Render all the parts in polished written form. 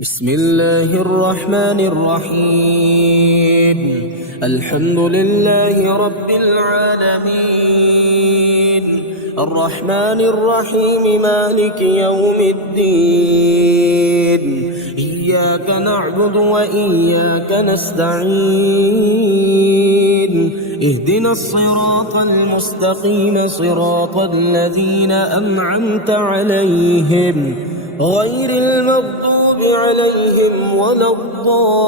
بسم الله الرحمن الرحيم. الحمد لله رب العالمين، الرحمن الرحيم، مالك يوم الدين. إياك نعبد وإياك نستعين. اهدنا الصراط المستقيم، صراط الذين أنعمت عليهم غير المغضوب عليهم ولا الضالين.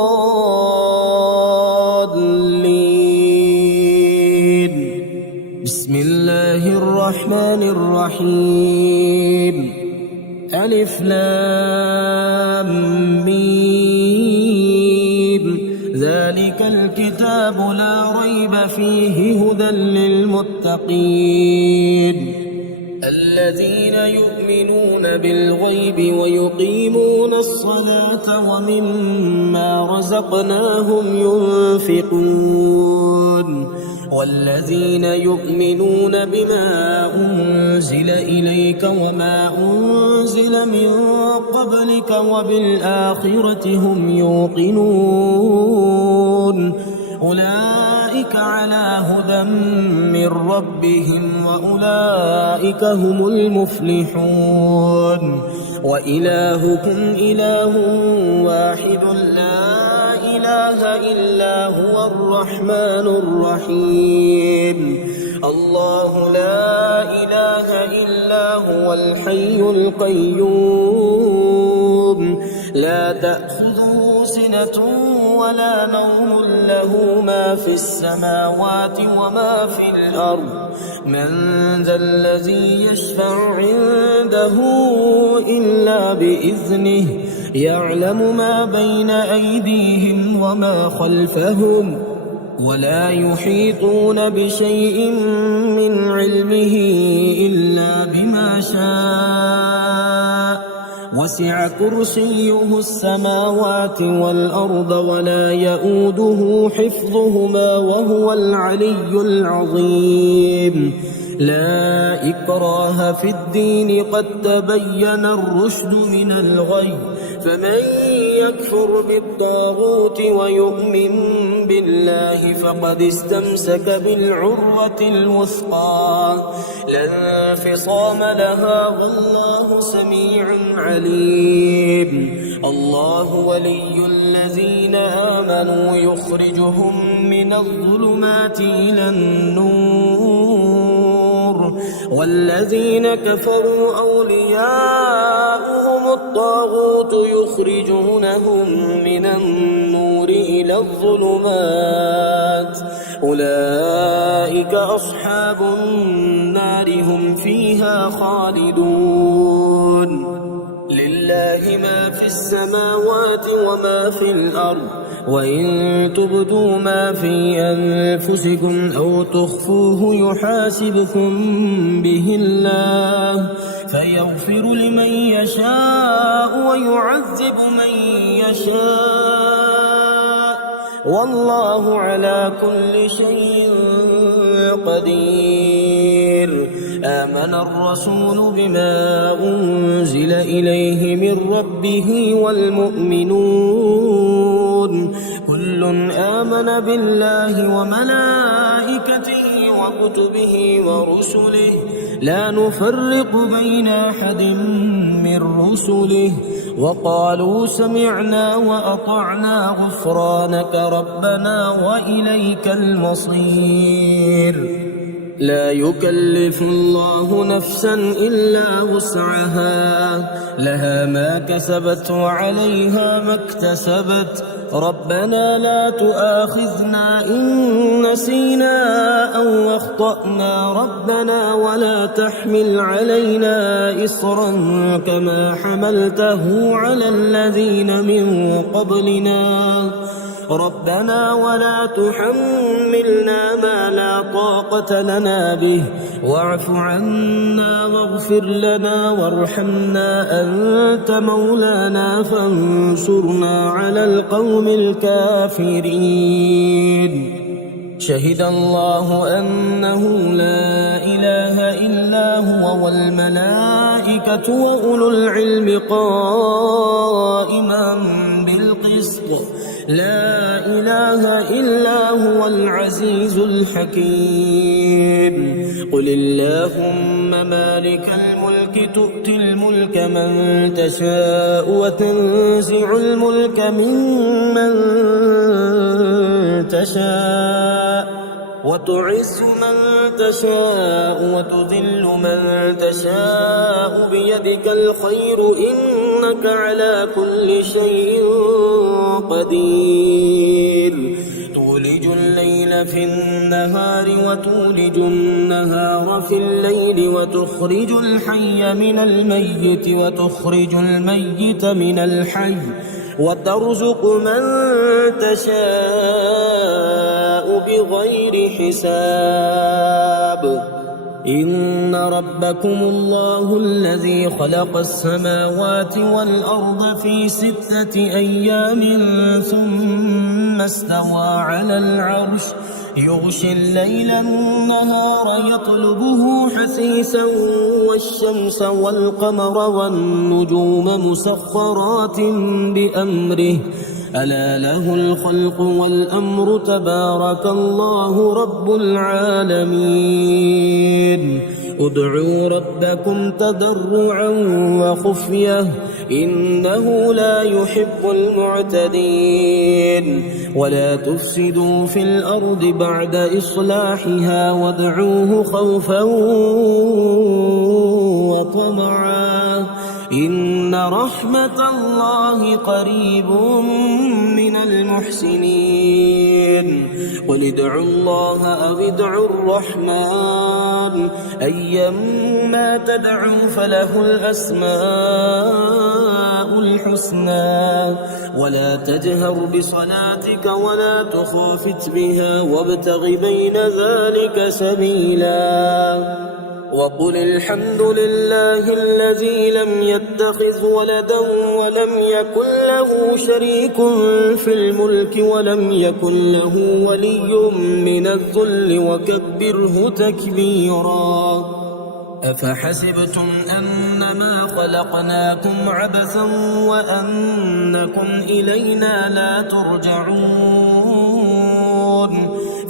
بسم الله الرحمن الرحيم. ألف لام ميم. ذلك الكتاب لا ريب فيه هدى للمتقين الذين يؤمنون بالغيب ويقيمون الصلاة ومما رزقناهم ينفقون والذين يؤمنون بما أنزل إليك وما أنزل من قبلك وبالآخرة هم يوقنون أولئك على هدى من ربهم وأولئك هم المفلحون. وإلهكم إله واحد لا إله إلا هو الرحمن الرحيم. الله لا إله إلا هو الحي القيوم لا تأخذه سنة ولا نوم له ما في السماوات وما في الأرض. من ذا الذي يشفع عنده إلا بإذنه يعلم ما بين أيديهم وما خلفهم ولا يحيطون بشيء من علمه إلا بما شاء. وسع كرسيه السماوات والأرض ولا يؤوده حفظهما وهو العلي العظيم. لا إكراه في الدين قد تبين الرشد من الغي. فمن يكفر بالطاغوت ويؤمن بالله فقد استمسك بالعروة الوثقى لا انفصام لها والله سميع عليم. الله ولي الذين آمنوا يخرجهم من الظلمات إلى النور والذين كفروا أولياؤهم الطاغوت يخرجونهم من النور إلى الظلمات أولئك أصحاب النار هم فيها خالدون. لله ما في السماوات وما في الأرض وإن تبدوا ما في أنفسكم أو تخفوه يحاسبكم به الله فيغفر لمن يشاء ويعذب من يشاء والله على كل شيء قدير. آمن الرسول بما أنزل إليه من ربه والمؤمنون كل آمن بالله وملائكته وكتبه ورسله لا نفرق بين أحد من رسله وقالوا سمعنا وأطعنا غفرانك ربنا وإليك المصير. لا يكلف الله نفسا إلا وسعها لها ما كسبت وعليها ما اكتسبت ربنا لا تؤاخذنا إن نسينا أو أخطأنا ربنا ولا تحمل علينا إصرا كما حملته على الذين من قبلنا ربنا ولا تحملنا ما لا طاقة لنا به واعف عنا واغفر لنا وارحمنا أنت مولانا فانصرنا على القوم الكافرين. شهد الله أنه لا إله إلا هو والملائكة والملائكة وأولو العلم قائما بالقسط لا إله إلا هو العزيز الحكيم قل اللهم مالك الملك تؤتي الملك من تشاء وتنزع الملك ممن تشاء وتعز من تشاء وتذل من تشاء بيدك الخير إنك على كل شيء قدير تولج الليل في النهار وتولج النهار في الليل وتخرج الحي من الميت وتخرج الميت من الحي وترزق من تشاء بغير حساب إن ربكم الله الذي خلق السماوات والأرض في 6 أيام ثم استوى على العرش يغشي الليل النهار يطلبه حثيثا والشمس والقمر والنجوم مسخرات بأمره ألا له الخلق والأمر تبارك الله رب العالمين ادعوا ربكم تضرعا وخفية إنه لا يحب المعتدين ولا تفسدوا في الأرض بعد إصلاحها وادعوه خوفا وطمعا إن رحمة الله قريب من المحسنين قل ادعوا الله أو ادعوا الرحمن أيما تدعوا فله الأسماء الحسنى ولا تجهر بصلاتك ولا تخافت بها وابتغ بين ذلك سبيلا وقل الحمد لله الذي لم يتخذ ولدا ولم يكن له شريك في الملك ولم يكن له ولي من الذل وكبره تكبيرا أفحسبتم أنما خلقناكم عبثا وأنكم إلينا لا ترجعون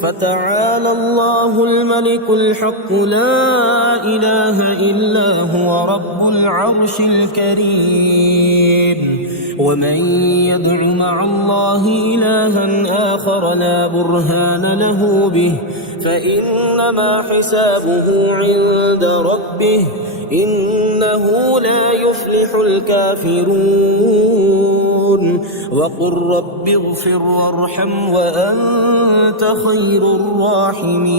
فتعالى الله الملك الحق لا إله إلا هو رب العرش الكريم ومن يدع مع الله إلها آخر لا برهان له به فإنما حسابه عند ربه إنه لا يفلح الكافرون وقل رب اغفر وارحم وأنت خير الراحمين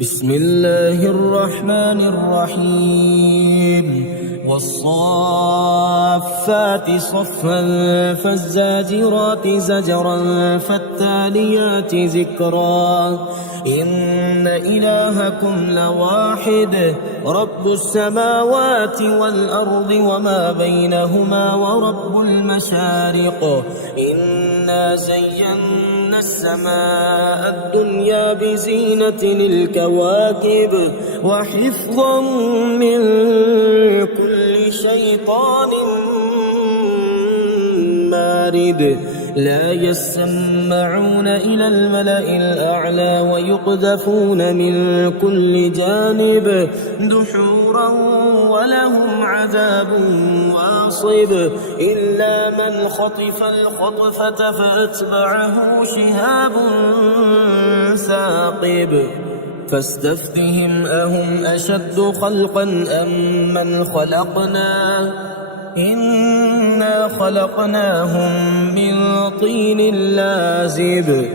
بسم الله الرحمن الرحيم والصافات صفا فالزاجرات زجرا فالتاليات ذكرا إن إلهكم لواحد رب السماوات والأرض وما بينهما ورب المشارق إنا زينا السماء الدنيا بزينة الكواكب وحفظا من كل شيطان مارد لا يسمعون إلى الملأ الأعلى ويقذفون من كل جانب دحورا ولهم عذاب واصب إلا من خطف الخطفة فأتبعه شهاب ثاقب فاستفتهم أهم أشد خلقا أم من خلقنا إنا خلقناهم من طين لازب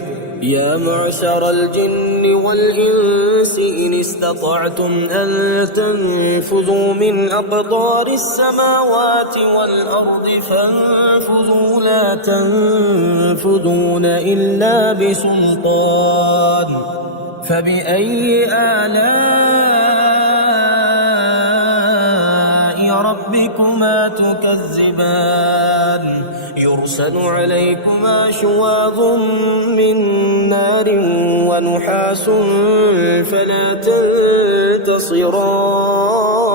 يا معشر الجن والإنس إن استطعتم أن تنفذوا من أقطار السماوات والأرض فانفذوا لا تنفذون إلا بسلطان فبأي آلاء ربكما تكذبان يرسل عليكما شواظ من نار ونحاس فلا تنتصران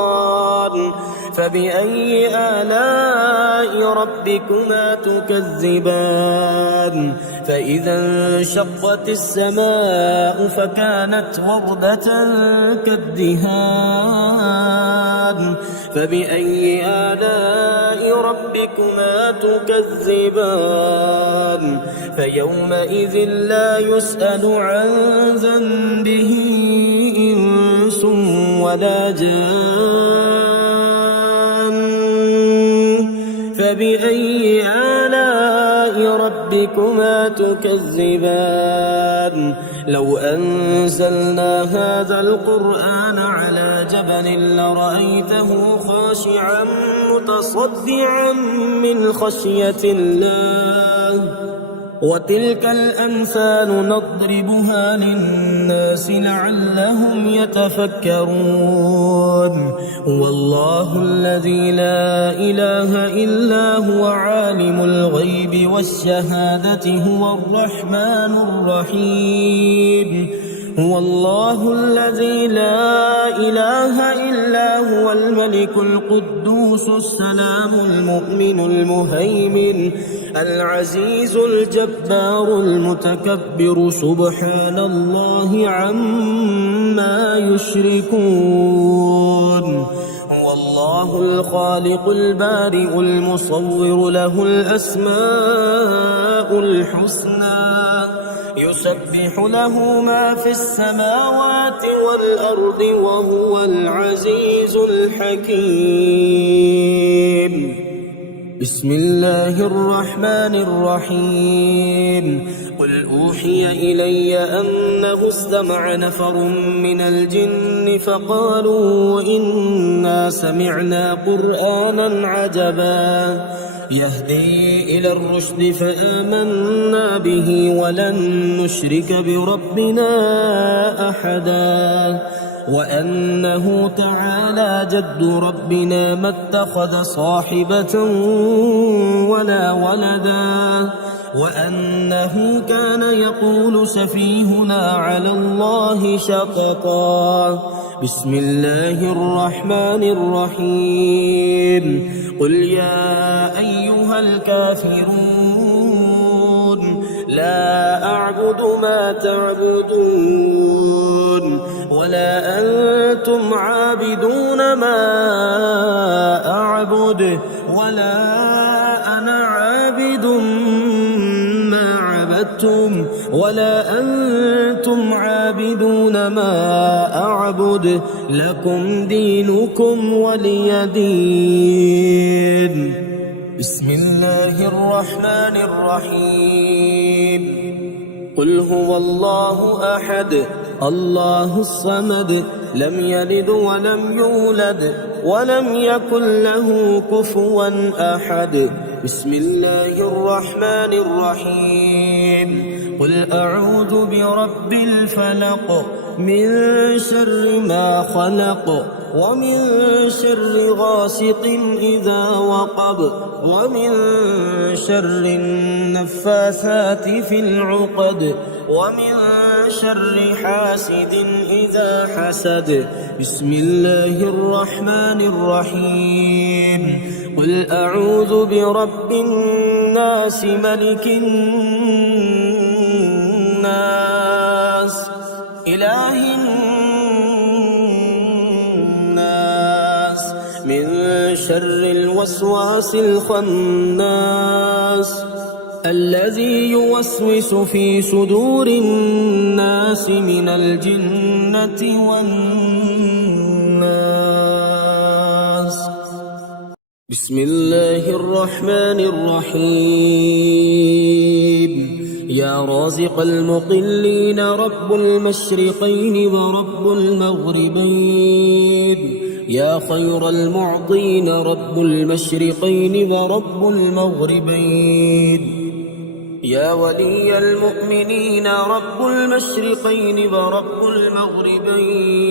فبأي آلاء ربكما تكذبان فإذا انشقت السماء فكانت وردة كالدهان فبأي آلاء ربكما تكذبان فيومئذ لا يسأل عن ذنبه إنس ولا جان فبأي آلاء ربكما تكذبان لو أنزلنا هذا القرآن على جبل لرأيته خاشعا متصدعا من خشية الله وتلك الأمثال نضربها للناس لعلهم يتفكرون هو الله الذي لا إله إلا هو عالم الغيب والشهادة هو الرحمن الرحيم هو الله الذي لا إله إلا هو الملك القدوس السلام المؤمن المهيمن العزيز الجبار المتكبر سبحان الله عما يشركون هو الله الخالق البارئ المصور له الأسماء الحسنى يسبح له ما في السماوات والأرض وهو العزيز الحكيم بسم الله الرحمن الرحيم قل أوحي إلي أنه استمع نفر من الجن فقالوا إنا سمعنا قرآنا عجبا يهدي إلى الرشد فآمنا به ولن نشرك بربنا أحدا وأنه تعالى جد ربنا ما اتخذ صاحبة ولا ولدا وأنه كان يقول سفيهنا على الله شططا بسم الله الرحمن الرحيم قل يا أيها الكافرون لا أعبد ما تعبدون ولا أنتم عابدون ما أعبد ولا أنا عابد ما عبدتم ولا أنتم عابدون ما أعبد لكم دينكم ولي دين بسم الله الرحمن الرحيم قل هو الله أحد الله الصمد لم يلد ولم يولد ولم يكن له كفوا أحد بسم الله الرحمن الرحيم قل أعوذ برب الفلق من شر ما خلق ومن شر غاسق إذا وقب ومن شر النفاثات في العقد ومن شر حاسد إذا حسد بسم الله الرحمن الرحيم قل أعوذ برب الناس ملك الناس إله الناس من شر الوسواس الخناس الذي يوسوس في صدور الناس من الجنة والناس بسم الله الرحمن الرحيم يا رازق المقلين رب المشرقين ورب المغربين يا خير المعطين رب المشرقين ورب المغربين يا ولي المؤمنين رب المشرقين ورب المغربين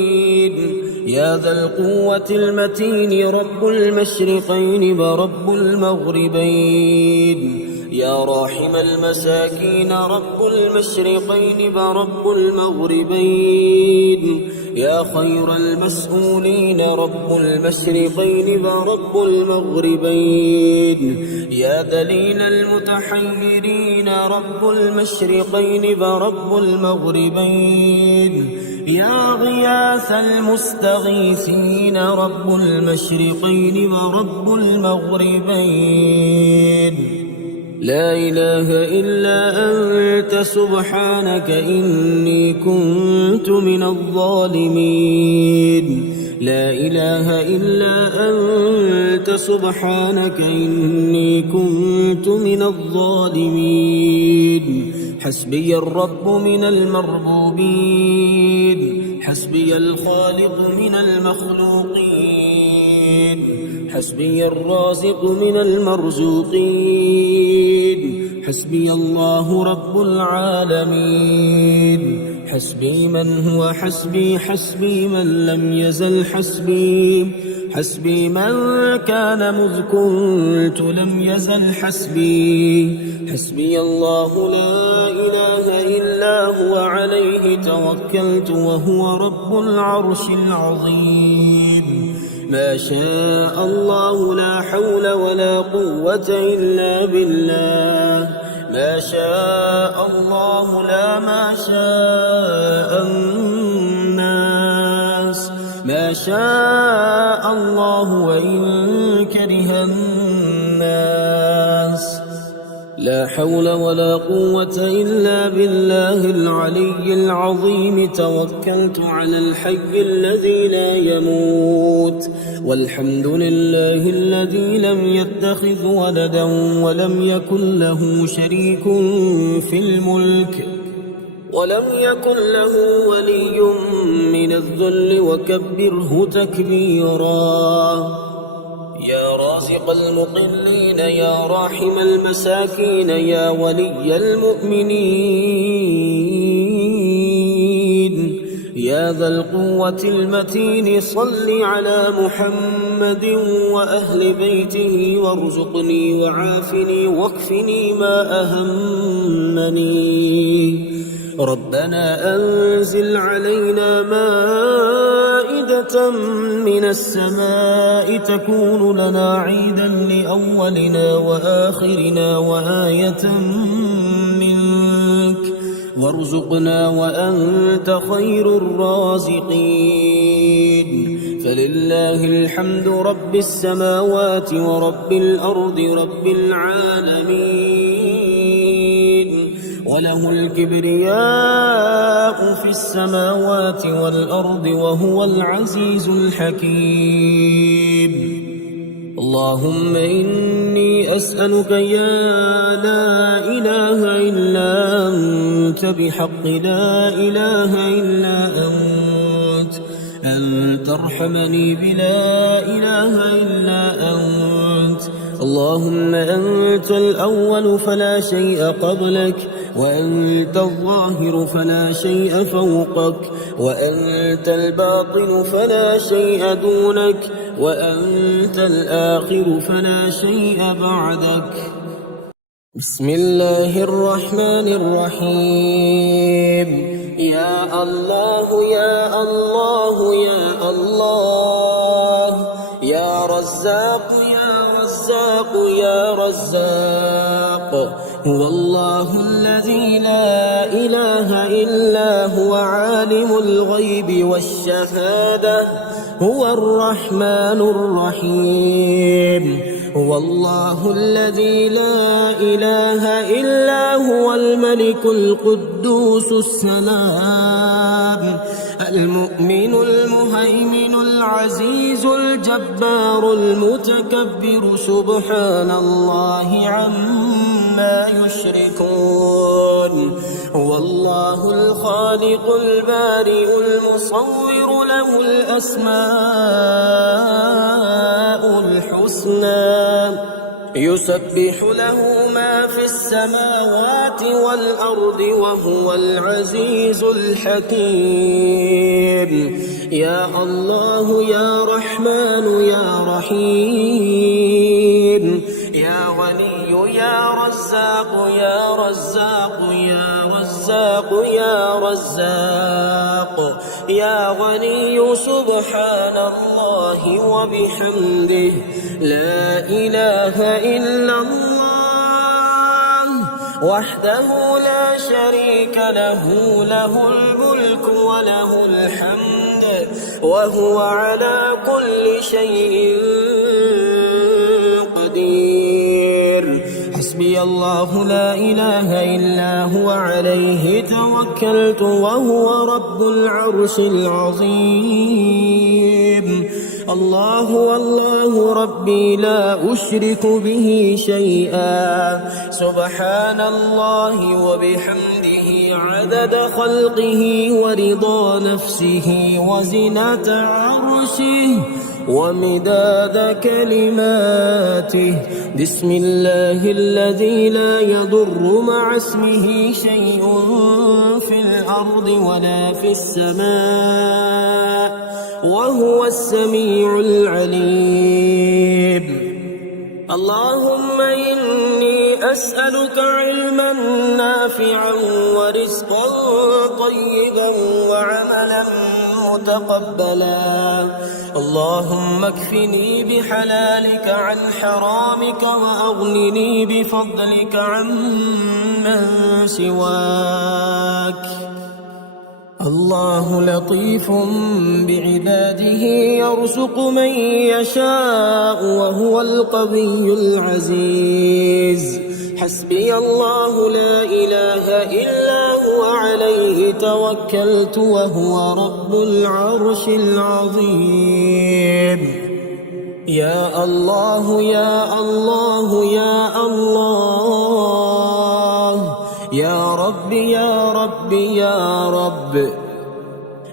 يا ذا القوة المتين رب المشرقين ورب المغربين يا راحم المساكين رب المشرقين ورب المغربين يا خير المسؤولين رب المشرقين ورب المغربين يا دليل المتحيرين رب المشرقين ورب المغربين يا غياث المستغيثين رب المشرقين ورب المغربين لا إله إلا أنت سبحانك إني كنت من الظالمين لا إله إلا أنت سبحانك إني كنت من الظالمين حسبي الرب من المربوبين حسبي الخالق من المخلوقين حسبي الرازق من المرزوقين حسبي الله رب العالمين حسبي من هو حسبي حسبي من لم يزل حسبي حسبي من كان مذ كنت لم يزل حسبي حسبي الله لا إله إلا هو عليه توكلت وهو رب العرش العظيم ما شاء الله لا حول ولا قوة إلا بالله ما شاء الله لا ما شاء الناس ما شاء الله وإن كره الناس لا حول ولا قوة إلا بالله العلي العظيم توكلت على الحي الذي لا يموت والحمد لله الذي لم يتخذ ولدا ولم يكن له شريك في الملك ولم يكن له ولي من الذل وكبره تكبيرا يا رازق المقلين يا راحم المساكين يا ولي المؤمنين يا ذا القوة المتين صل على محمد وأهل بيته وارزقني وعافني واكفني ما أهمني ربنا أنزل علينا مائدة من السماء تكون لنا عيدا لأولنا وآخرنا وآية منك وارزقنا وأنت خير الرازقين فلله الحمد رب السماوات ورب الأرض رب العالمين وله الكبرياء في السماوات والأرض وهو العزيز الحكيم اللهم إني أسألك يا لا إله إلا أنت بحق لا إله إلا أنت أن ترحمني بلا إله إلا أنت اللهم أنت الأول فلا شيء قبلك وأنت الظاهر فلا شيء فوقك وأنت الباطن فلا شيء دونك وأنت الآخر فلا شيء بعدك بسم الله الرحمن الرحيم يا الله يا الله يا الله يا رزاق يا رزاق يا رزاق هو الله الذي لا إله إلا هو عالم الغيب والشهادة هو الرحمن الرحيم هو الله الذي لا إله إلا هو الملك القدوس السلام المؤمن المهيمن العزيز الجبار المتكبر سبحان الله عما يشركون هو الله الخالق البارئ المصور له الأسماء الحسنى يسبح له ما في السماوات والأرض وهو العزيز الحكيم. يا الله يا رحمن يا رحيم، يا غني يا رزاق يا رزاق يا رزاق يا رزاق، يا غني سبحان الله وبحمده لا إله إلا الله وحده لا شريك له، له الملك وله الحمد وهو على كل شيء قدير. حسبي الله لا إله إلا هو عليه توكلت وهو رب العرش العظيم. الله الله ربي لا أشرك به شيئا، سبحان الله وبحمده عدد خلقه ورضا نفسه وزنة عرشه ومداد كلماته. بسم الله الذي لا يضر مع اسمه شيء في الأرض ولا في السماء وهو السميع العليم. اللهم إني أسألك علما نافعا ورزقا طيبا وعملا متقبلا. اللهم اكفني بحلالك عن حرامك وأغنني بفضلك عمن سواك. الله لطيف بعباده يرزق من يشاء وهو القوي العزيز. حسبي الله لا إله إلا هو عليه توكلت وهو رب العرش العظيم. يا الله يا الله يا الله، يا رب يا رب يا رب،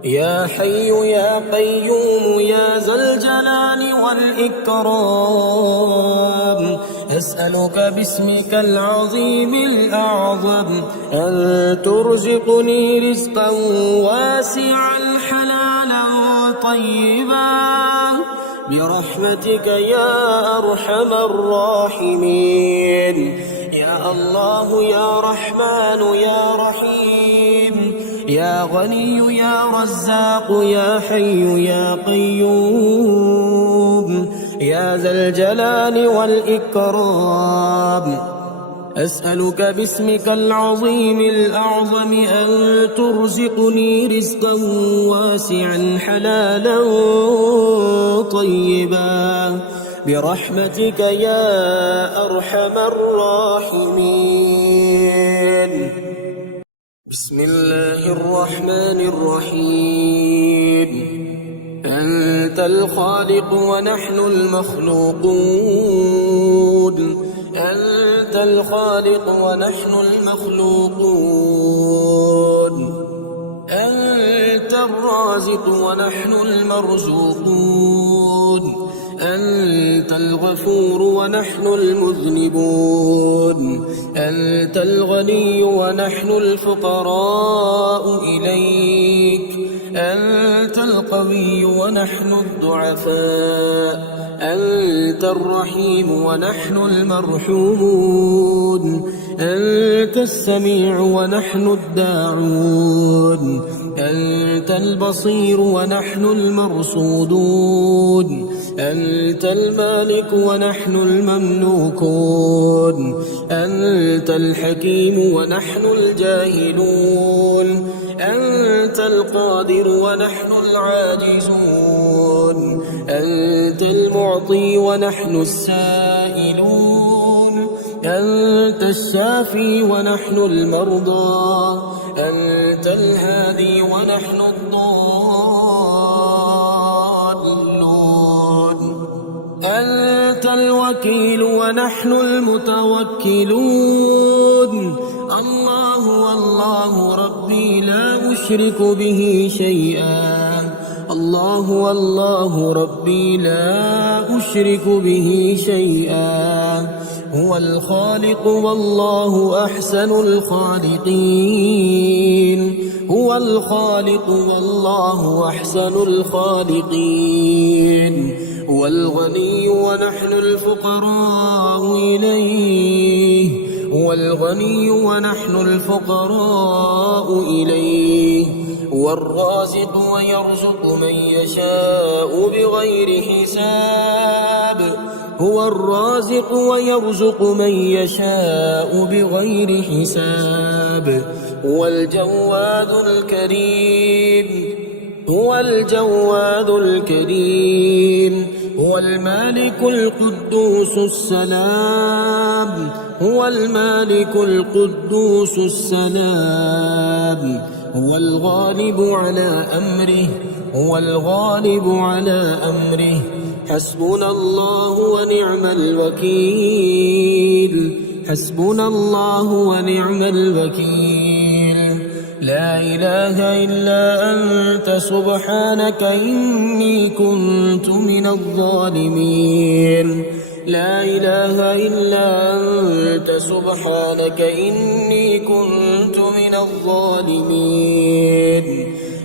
يا حي يا قيوم يا ذا الجلال والإكرام، أسألك باسمك العظيم الأعظم أن ترزقني رزقا واسعا حلالا طيبا برحمتك يا أرحم الراحمين. يا الله يا رحمن يا رحيم، يا غني يا رزاق يا حي يا قيوم يا ذا الجلال والإكرام، أسألك باسمك العظيم الأعظم أن ترزقني رزقا واسعا حلالا طيبا برحمتك يا أرحم الراحمين. بسم الله الرحمن الرحيم. أنت الخالق ونحن المخلوقون، أنت الخالق ونحن المخلوقون، أنت الرازق ونحن المرزوقون، أنت الغفور ونحن المذنبون، أنت الغني ونحن الفقراء إليك، أنت القوي ونحن الضعفاء، أنت الرحيم ونحن المرحومون، أنت السميع ونحن الداعون، أنت البصير ونحن المرصودون، أنت المالك ونحن المملوكون، أنت الحكيم ونحن الجاهلون، أنت القادر ونحن العاجزون، أنت المعطي ونحن السائلون، أنت الشافي ونحن المرضى، أنت الهادي ونحن الضالون، أنت الوكيل ونحن المتوكلون. الله والله ربي لا أشرك به شيئا، الله والله ربي لا أشرك به شيئا، هو الخالق والله أحسن الخالقين. هو الخالق والله أحسن الخالقين. هو الغني ونحن الفقراء إليه. هو الغني ونحن الفقراء إليه. هو الرازق ويرزق من يشاء بغير حساب. هو الرازق ويرزق من يشاء بغير حساب. هو الجواد الكريم. هو الجواد الكريم. هو المالك القدوس السلام. هو المالك القدوس السلام. هو الغالب على أمره. هو الغالب على أمره. حسبنا الله ونعم الوكيل. حسبنا الله ونعم الوكيل. لا إله إلا أنت سبحانك إني كنت من الظالمين. لا إله إلا أنت سبحانك إني كنت من الظالمين.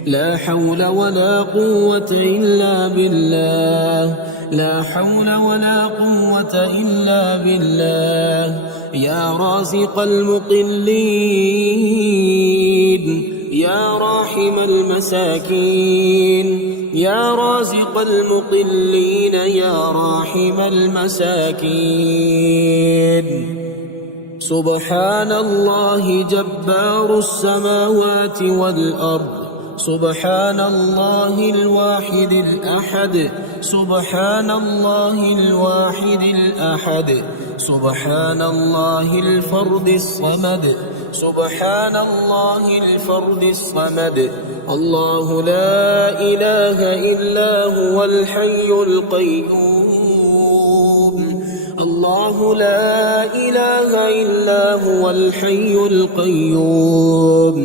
لا حول ولا قوة إلا بالله. لا حول ولا قوة إلا بالله. يا رازق المقلين. يا راحم المساكين. يا رازق المقلين. يا راحم المساكين. سبحان الله جبار السماوات والأرض. سبحان الله الواحد الأحد. سبحان الله الواحد الأحد. سبحان الله الفرد الصمد. سبحان الله الفرد الصمد. الله لا إله إلا هو الحي القيوم. الله لا إله إلا هو الحي القيوم.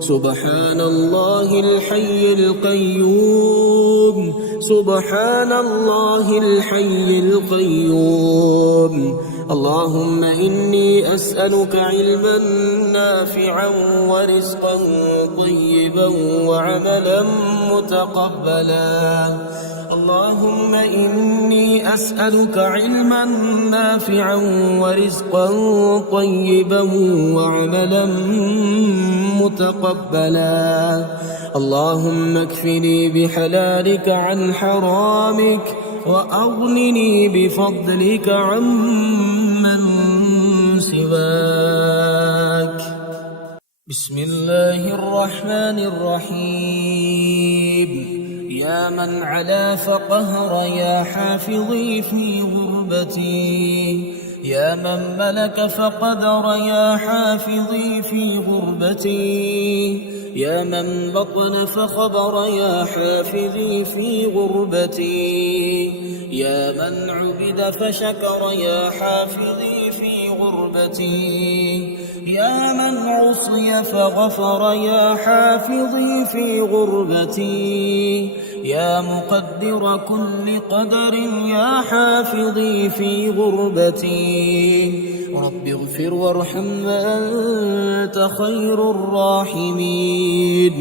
سبحان الله الحي القيوم. سبحان الله الحي القيوم. اللهم إني أسألك علما نافعا ورزقا طيبا وعملا متقبلا. اللهم إني أسألك علما نافعا ورزقا طيبا وعملا متقبلا. اللهم اكفني بحلالك عن حرامك وأغنني بفضلك عمن سواك. بسم الله الرحمن الرحيم. يا من علا فقهر يا حافظي في غربتي. يا من ملك فقدر يا حافظي في غربتي. يا من بطن فخبر يا حافظي في غربتي. يا من عبد فشكر يا حافظي في غربتي. يا من عصي فغفر يا حافظي في غربتي. يا مقدر كل قدر يا حافظي في غربتي. رب اغفر وارحم وأنت خير الراحمين.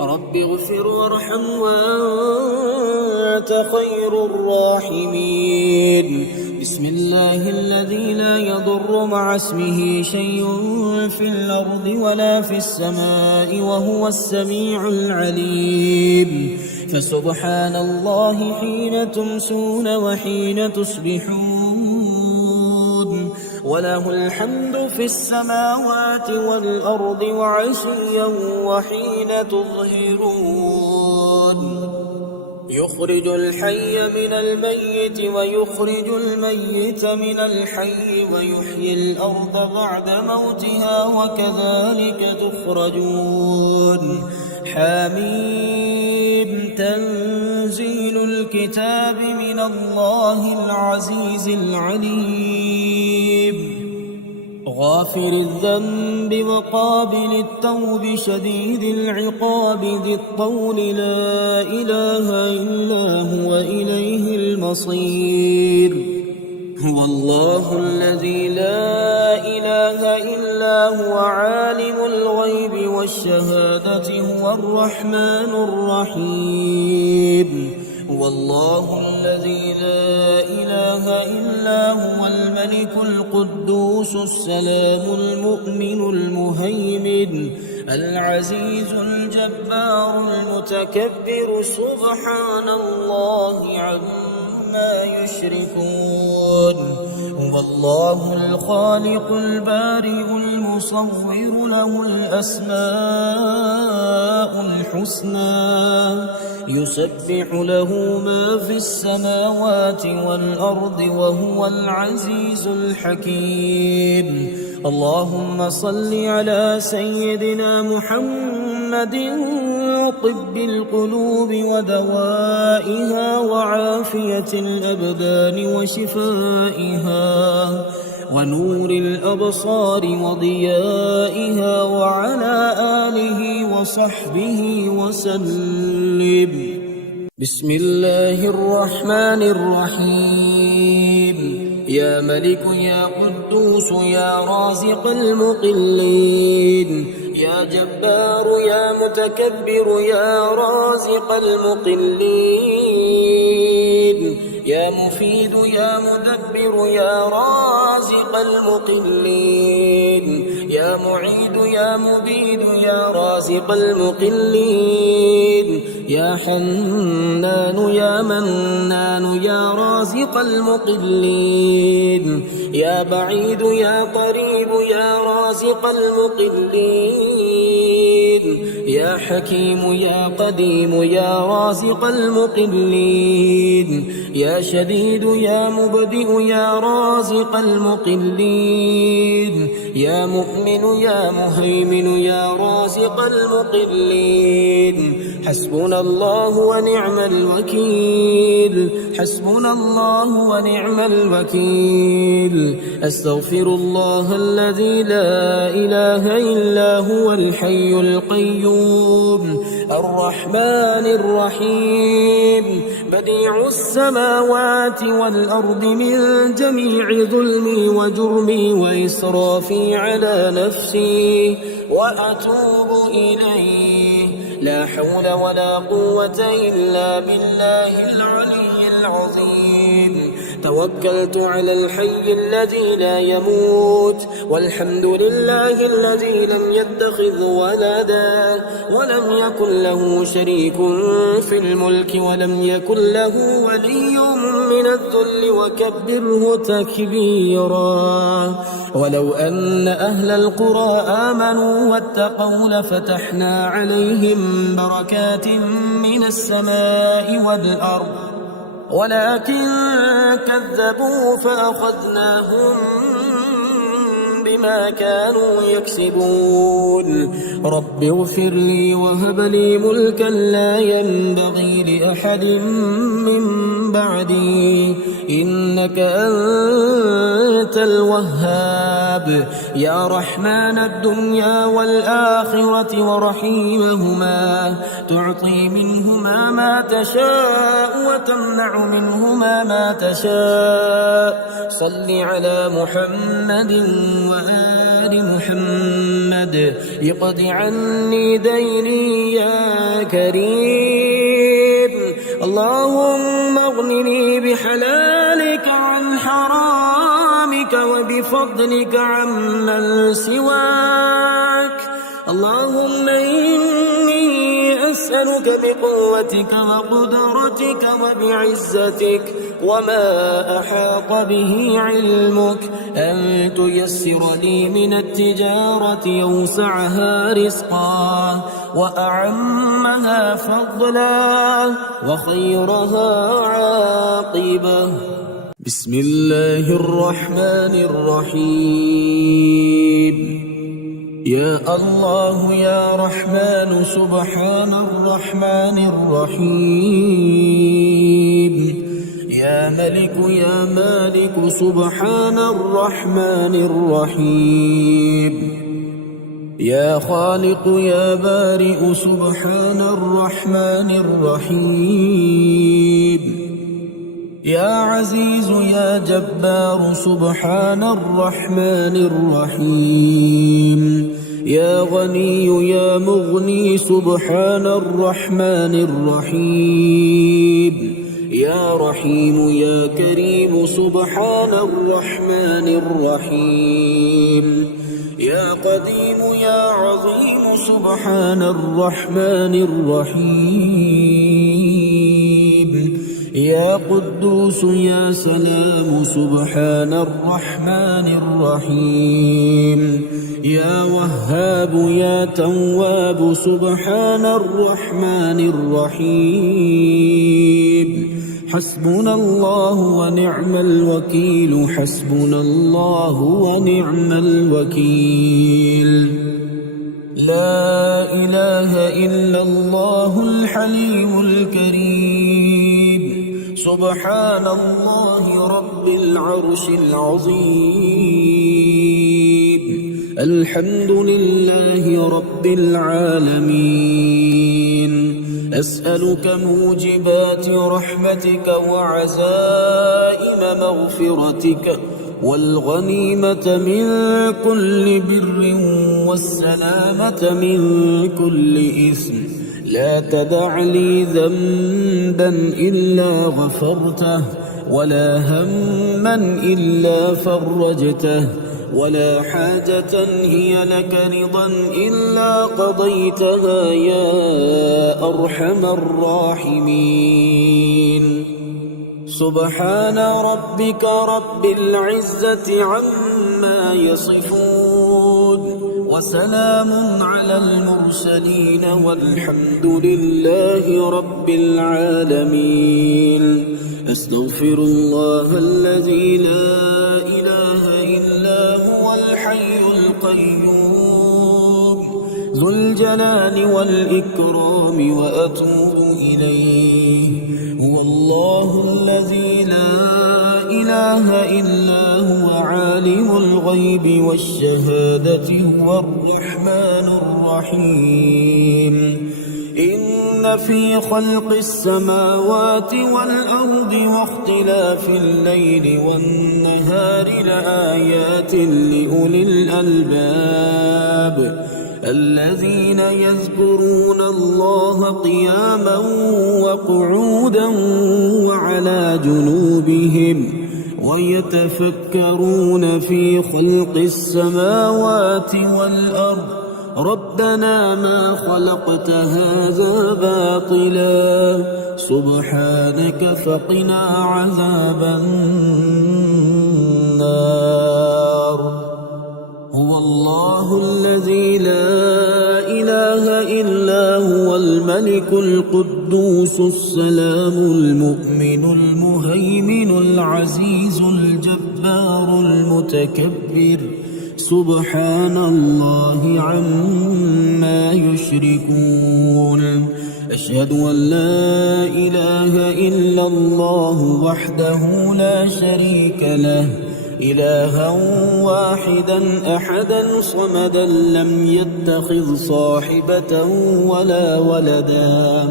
رب اغفر وارحم وأنت خير الراحمين. بسم الله الذي لا يضر مع اسمه شيء في الأرض ولا في السماء وهو السميع العليم. فسبحان الله حين تمسون وحين تصبحون. وله الحمد في السماوات والأرض وعشيا وحين تظهرون. يخرج الحي من الميت ويخرج الميت من الحي ويحيي الأرض بعد موتها وكذلك تخرجون. حميم. تنزيل الكتاب من الله العزيز العليم. غافر الذنب وقابل التوب شديد العقاب ذي الطول لا إله إلا هو إليه المصير. هو الله الذي لا إله إلا هو عالم الغيب والشهادة هو الرحمن الرحيم هو الله الذي لا إله إلا هو الملك القدوس السلام المؤمن المهيمن العزيز الجبار المتكبر سبحان الله عما يشركون هو الله الخالق البارئ المصور له الأسماء الحسنى يسبح له ما في السماوات والأرض وهو العزيز الحكيم اللهم صل على سيدنا محمد طب القلوب ودوائها وعافية الأبدان وشفائها ونور الأبصار وضيائها وعلى آله وصحبه وسلم بسم الله الرحمن الرحيم يا ملك يا قدوس يا رازق المقلين يا جبار يا متكبر يا رازق المقلين يا مفيد يا مدبر يا رازق المقلين يا معيد يا مبيد يا رازق المقلين يا حنان يا منان يا رازق المقلين يا بعيد يا قريب يا رازق المقلين يا حكيم يا قديم يا رازق المقلين يا شديد يا مبدئ يا رازق المقلين يا مؤمن يا مهيمن يا رازق المقلين حسبنا الله ونعم الوكيل حسبنا الله ونعم الوكيل أستغفر الله الذي لا إله إلا هو الحي القيوم الرحمن الرحيم بديع السماوات والأرض من جميع ظلمي وجرمي وإسرافي على نفسي وأتوب إليه لا حول ولا قوة إلا بالله العلي العظيم توكلت على الحي الذي لا يموت والحمد لله الذي لم يتخذ ولدا ولم يكن له شريك في الملك ولم يكن له ولي من الذل وكبره تكبيرا ولو أن أهل القرى آمنوا واتقوا لفتحنا عليهم بركات من السماء والأرض ولكن كذبوا فأخذناهم بما كانوا يكسبون رب اغفر لي وهب لي ملكا لا ينبغي لأحد من بعدي إنك أنت الوهاب يا رحمن الدنيا والآخرة ورحيمهما تعطي منهما ما تشاء وتمنع منهما ما تشاء صل على محمد وآل محمد اقض عني ديني يا كريم اللهم اغنني بحلالك عن حرامك وبفضلك عمن سواك اللهم إني أسألك بقوتك وقدرتك وبعزتك وما أحاط به علمك أن تيسر لي من التجارة أوسعها رزقا وأعمها فضلا وخيرها عاقبة بسم الله الرحمن الرحيم يا الله يا رحمن سبحان الرحمن الرحيم يا ملك يا مالك سبحان الرحمن الرحيم يا خالق يا بارئ سبحان الرحمن الرحيم يا عزيز يا جبار سبحان الرحمن الرحيم. يا غني يا مغني سبحان الرحمن الرحيم. يا رحيم يا كريم سبحان الرحمن الرحيم. يا قديم يا عظيم سبحان الرحمن الرحيم. يا قدوس يا سلام سبحان الرحمن الرحيم. يا وهاب يا تواب سبحان الرحمن الرحيم. حسبنا الله ونعم الوكيل. حسبنا الله ونعم الوكيل. لا إله إلا الله الحليم الكريم. سبحان الله رب العرش العظيم. الحمد لله رب العالمين. أسألك موجبات رحمتك وعزائم مغفرتك والغنيمة من كل بر والسلامة من كل إثم. لا تدع لي ذنبا إلا غفرته ولا هما إلا فرجته ولا حاجة هي لك رضا إلا قضيتها يا أرحم الراحمين. سبحان ربك رب العزة عما يصفون وسلام على المرسلين والحمد لله رب العالمين. أستغفر الله الذي لا إله إلا هو الحي القيوم ذو الجلال والإكرام وأتوب إليه. هو الله الذي لا إله إلا هو عالم الغيب والشهادة هو الرحمن الرحيم. إن في خلق السماوات والأرض واختلاف الليل والنهار لآيات لأولي الألباب الذين يذكرون الله قياما وقعودا وعلى جنوبهم ويتفكرون في خلق السماوات والأرض ربنا ما خلقت هذا باطلا سبحانك فقنا عذاب النار. هو الله الذي لا إله إلا هو الملك القدوس السلام المؤمن المهيمن العزيز الجبار المتكبر سبحان الله عما يشركون. أشهد أن لا إله إلا الله وحده لا شريك له إلها واحدا أحدا صمدا لم يتخذ صاحبة ولا ولدا.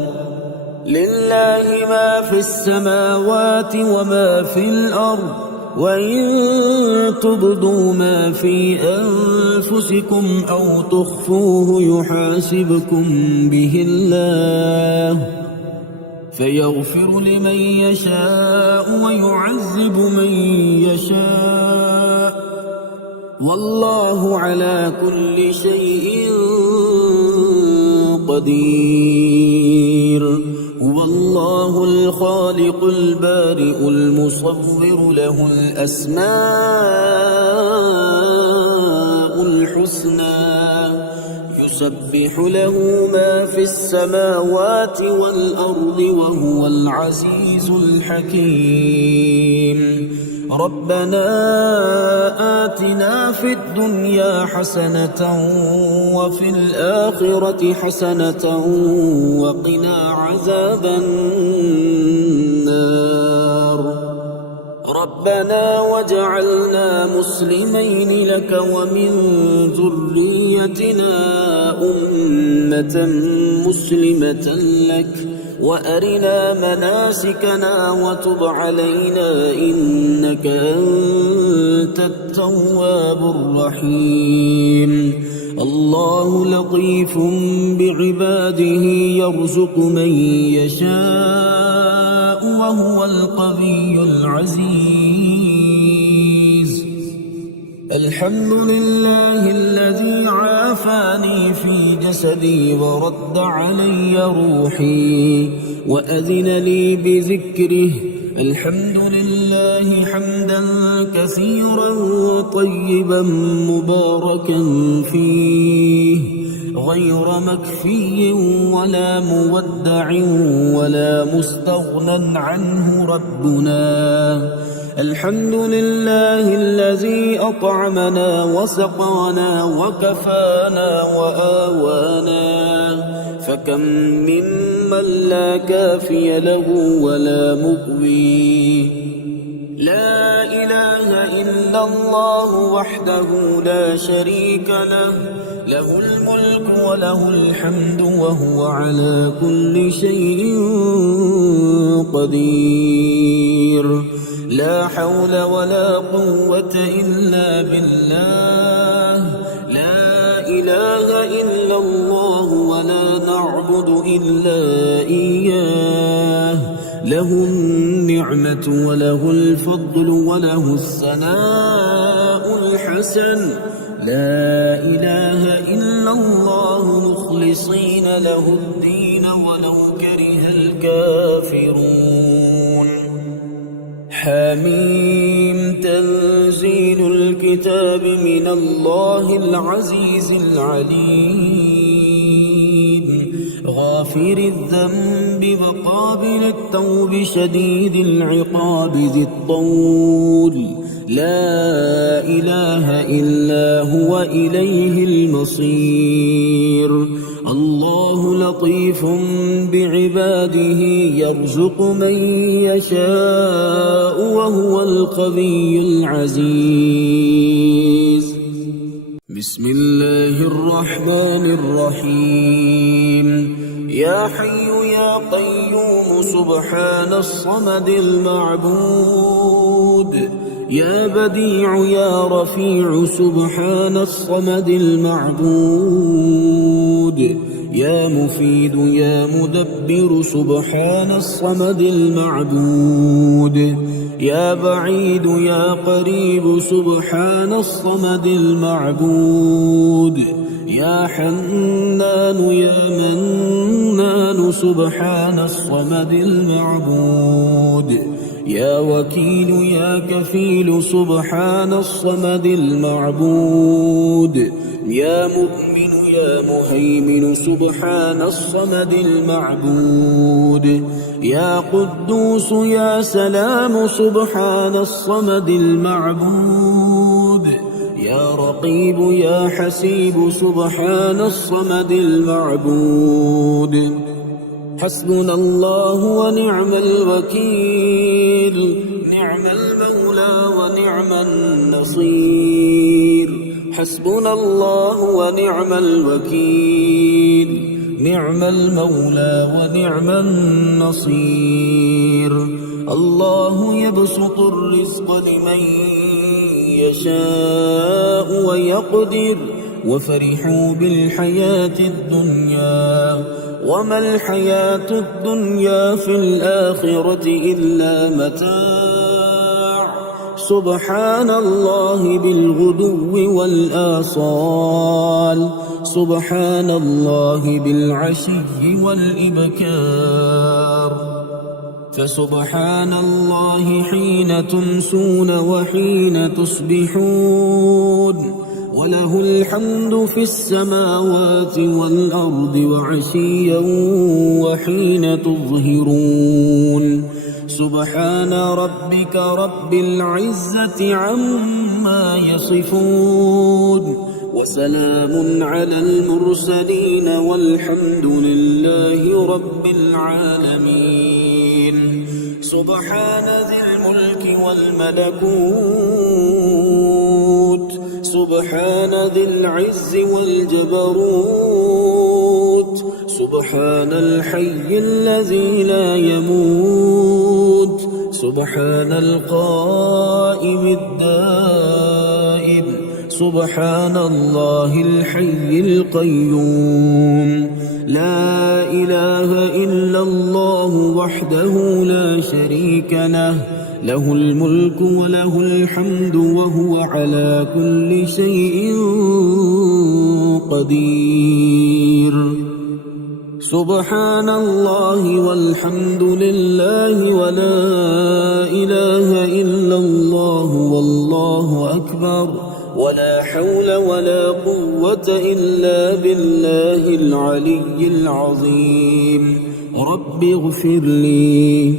لله ما في السماوات وما في الأرض وإن تبدوا ما في أنفسكم أو تخفوه يحاسبكم به الله فيغفر لمن يشاء ويعذب من يشاء والله على كل شيء قدير. هو الله الخالق البارئ المصور له الأسماء الحسنى يسبح له ما في السماوات والأرض وهو العزيز الحكيم. ربنا آتنا في الدنيا حسنة وفي الآخرة حسنة وقنا عذاب النار. ربنا واجعلنا مسلمين لك ومن ذريتنا أمة مسلمة لك وأرنا مناسكنا وتب علينا إنك أنت التواب الرحيم الله لطيف بعباده يرزق من يشاء وهو القوي العزيز الحمد لله الذي عافاني في جسدي ورد علي روحي وأذن لي بذكره الحمد لله حمدا كثيرا طيبا مباركا فيه غير مكفي ولا مودع ولا مستغنى عنه ربنا الحمد لله الذي أطعمنا وسقانا وكفانا وآوانا فكم ممن لا كافي له ولا مؤوي لا إله إلا الله وحده لا شريك له له الملك وله الحمد وهو على كل شيء قدير لا حول ولا قوة إلا بالله لا إله إلا الله ولا نعبد إلا إياه له النعمة وله الفضل وله الثناء الحسن لا إله إلا الله مخلصين له الدين ولو كره الكافرون حميم تنزيل الكتاب من الله العزيز العليم غافر الذنب وقابل التوب شديد العقاب ذي الطول لا إله إلا هو إليه المصير الله لطيف بعباده يرزق من يشاء وهو القوي العزيز بسم الله الرحمن الرحيم يا حي يا قيوم سبحان الصمد المعبود يا بديع يا رفيع سبحان الصمد المعبود يا مفيد يا مدبر سبحان الصمد المعبود يا بعيد يا قريب سبحان الصمد المعبود يا حنان يا منان سبحان الصمد المعبود يا وكيل يا كفيل سبحان الصمد المعبود يا مؤمن يا مهيمن سبحان الصمد المعبود يا قدوس يا سلام سبحان الصمد المعبود يا رقيب يا حسيب سبحان الصمد المعبود حسبنا الله ونعم الوكيل نعم المولى ونعم النصير حسبنا الله ونعم الوكيل نعم المولى ونعم النصير الله يبسط الرزق لمن يشاء ويقدر وفرحوا بالحياة الدنيا وما الحياة الدنيا في الآخرة إلا متاع سبحان الله بالغدو والآصال سبحان الله بالعشي والإبكار فسبحان الله حين تمسون وحين تصبحون وله الحمد في السماوات والأرض وعشيا وحين تظهرون سبحان ربك رب العزة عما يصفون وسلام على المرسلين والحمد لله رب العالمين سبحان ذي الملك والملكوت سبحان ذي العز والجبروت سبحان الحي الذي لا يموت سبحان القائم الدائم سبحان الله الحي القيوم لا إله إلا الله وحده لا شريك له له الملك وله الحمد وهو على كل شيء قدير سبحان الله والحمد لله ولا إله إلا الله والله أكبر ولا حول ولا قوة إلا بالله العلي العظيم رب اغفر لي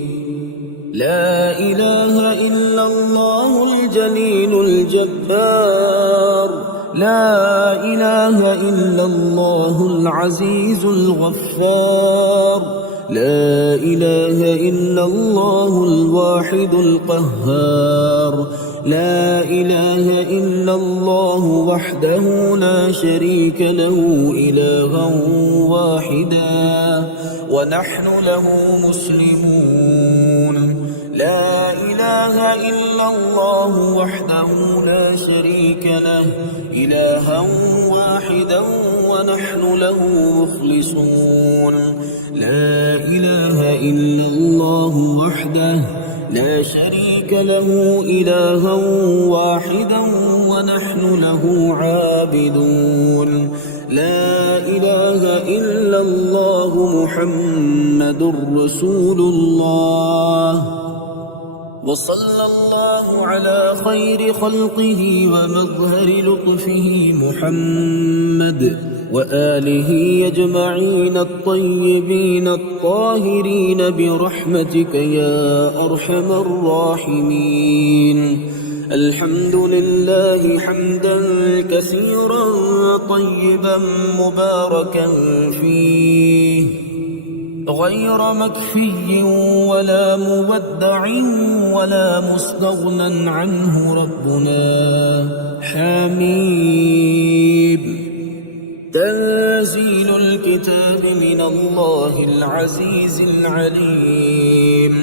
لا إله إلا الله الجليل الجبار لا إله إلا الله العزيز الغفار لا إله إلا الله الواحد القهار لا إله إلا الله وحده لا شريك له إلها واحدا ونحن له مسلمون لا إله إلا الله وحده لا شريك له إلها واحدا ونحن له مخلصون لا إله إلا الله وحده لا شريك له إلها واحدا ونحن له عابدون لا إله إلا الله محمد رسول الله وصلى الله على خير خلقه ومظهر لطفه محمد وآله أجمعين الطيبين الطاهرين برحمتك يا أرحم الراحمين الحمد لله حمدا كثيرا طيبا مباركا فيه غير مكفي ولا مودع ولا مستغنى عنه ربنا حميد تنزيل الكتاب من الله العزيز العليم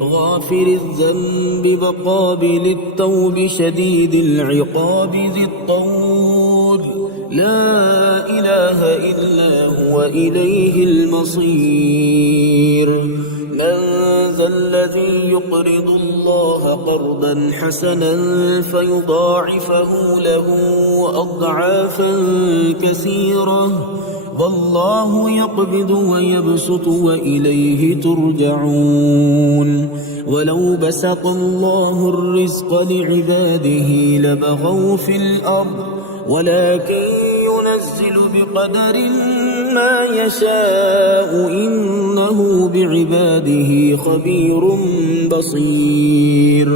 غافر الذنب وقابل التوب شديد العقاب ذي الطول لا إله إلا هو إليه المصير من ذا الذي يقرض الله قرضا حسنا فيضاعفه له أضعافا كثيرة والله يقبض ويبسط وإليه ترجعون ولو بسط الله الرزق لعباده لبغوا في الأرض ولكن ينزل بقدر ما يشاء إنه بعباده خبير بصير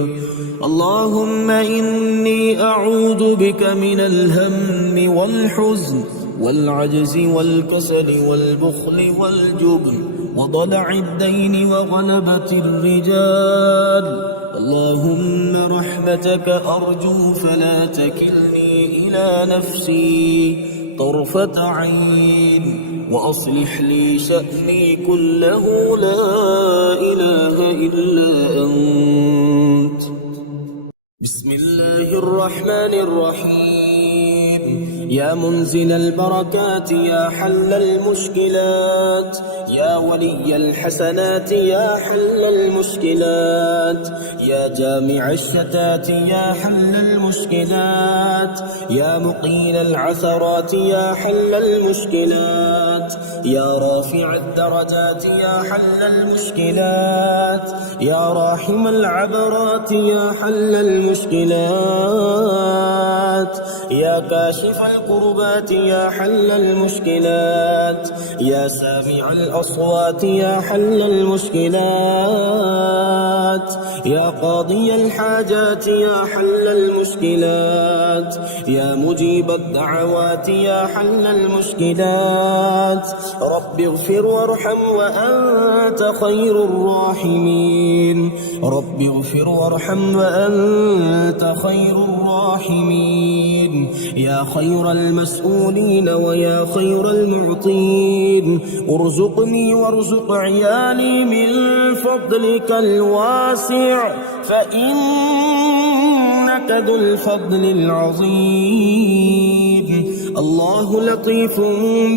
اللهم إني أعوذ بك من الهم والحزن والعجز والكسل والبخل والجبن وضلع الدين وغلبة الرجال اللهم رحمتك أرجو فلا تكلني إلى نفسي طرفة عين وأصلح لي شأني كله لا إله إلا أنت بسم الله الرحمن الرحيم يا منزل البركات يا حل المشكلات يا ولي الحسنات يا حل المشكلات يا جامع الشتات يا حل المشكلات يا مقيل العثرات يا حل المشكلات يا رافع الدرجات يا حل المشكلات يا راحم العبرات يا حل المشكلات يا كاشف الكربات يا حل المشكلات يا سامع الأصوات يا حل المشكلات يا قاضي الحاجات يا حل المشكلات يا مجيب الدعوات يا حل المشكلات. رب اغفر وارحم وأنت خير الراحمين. رب اغفر وارحم وأنت خير الراحمين. يا خير المسؤولين ويا خير المعطين، ارزقني وارزق عيالي من فضلك الواسع، فإنك ذو الفضل العظيم. الله لطيف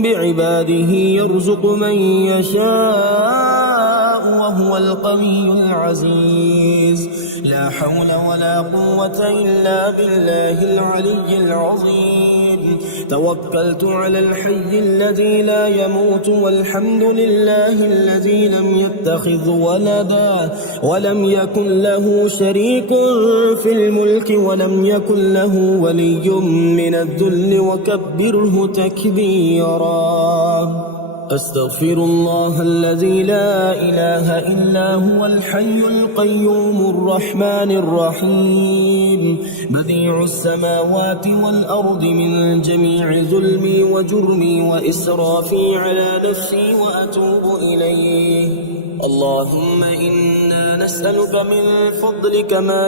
بعباده يرزق من يشاء وهو القوي العزيز. لا حول ولا قوة إلا بالله العلي العظيم. توكلت على الحي الذي لا يموت، والحمد لله الذي لم يتخذ ولدا ولم يكن له شريك في الملك ولم يكن له ولي من الذل وكبره تكبيرا. أستغفر الله الذي لا إله إلا هو الحي القيوم الرحمن الرحيم، بديع السماوات والأرض، من جميع ظلمي وجرمي وإسرافي على نفسي وأتوب إليه. اللهم إنا نسألك من فضلك ما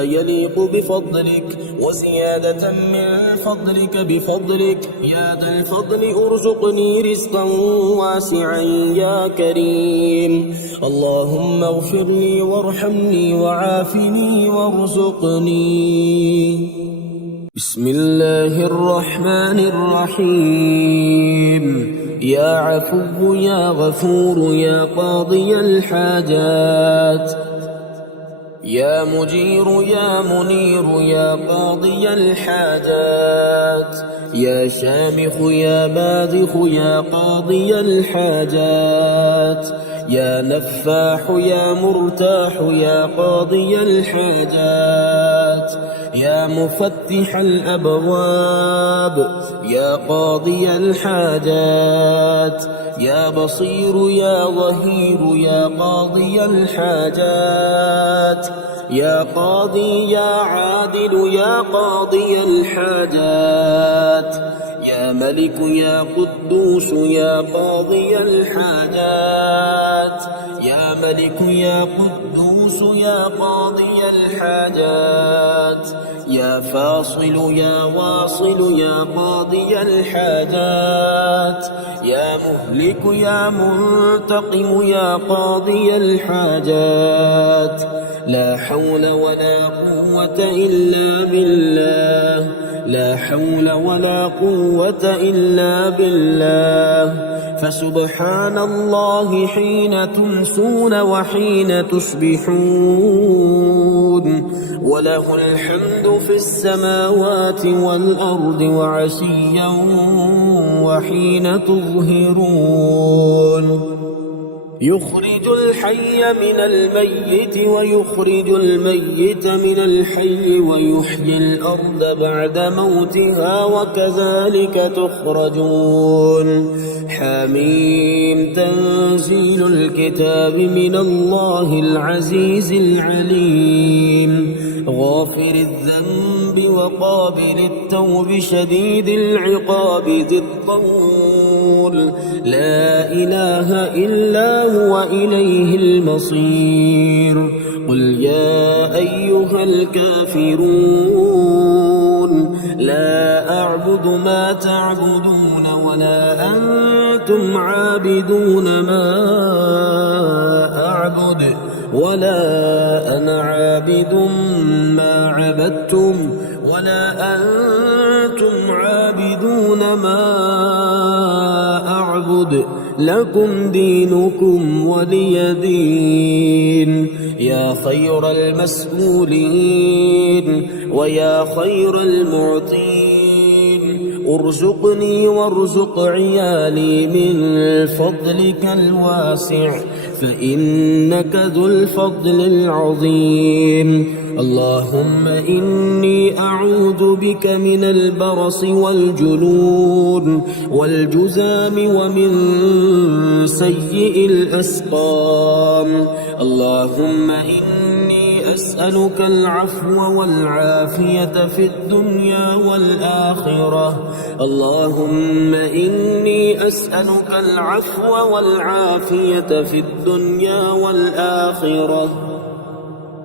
يليق بفضلك وزيادة من فضلك بفضلك يا ذا الفضل. ارزقني رزقا واسعا يا كريم. اللهم اغفر لي وارحمني وعافني وارزقني. بسم الله الرحمن الرحيم. يا عفو يا غفور يا قاضي الحاجات، يا مجير يا منير يا قاضي الحاجات، يا شامخ يا باذخ يا قاضي الحاجات، يا نفاح يا مرتاح يا قاضي الحاجات، يا مفتح الأبواب يا قاضي الحاجات، يا بصير يا ظهير يا قاضي الحاجات، يا قاضي يا عادل يا قاضي الحاجات، يا ملك يا قدوس يا قاضي الحاجات، يا ملك يا قدوس يا قاضي الحاجات، يا فاصل يا واصل يا قاضي الحاجات، يا مهلك يا منتقم يا قاضي الحاجات. لا حول ولا قوة إلا بالله، لا حول ولا قوة إلا بالله. فسبحان الله حين تمسون وحين تصبحون، وله الحمد في السماوات والأرض وعشيا وحين تظهرون. يخرج الحي من الميت ويخرج الميت من الحي ويحيي الأرض بعد موتها وكذلك تخرجون. حميم. تنزيل الكتاب من الله العزيز العليم، غافر الذنب وقابل التوب شديد العقاب ذي الطول. لا إله إلا هو إليه المصير. قل يا أيها الكافرون لا أعبد ما تعبدون ولا أنتم عابدون ما أعبد ولا أنا عابد ما عبدتم ولا أنتم عابدون ما أعبد، لكم دينكم ولي دين. يا خير المسؤولين ويا خير المعطين، ارزقني وارزق عيالي من فضلك الواسع، فإنك ذو الفضل العظيم. اللهم إني أعوذ بك من البرص والجنون والجذام ومن سيء الأسقام. اللهم إني أسألك أسألك العفو والعافية في الدنيا والآخرة. اللهم إني أسألك العفو والعافية في الدنيا والآخرة.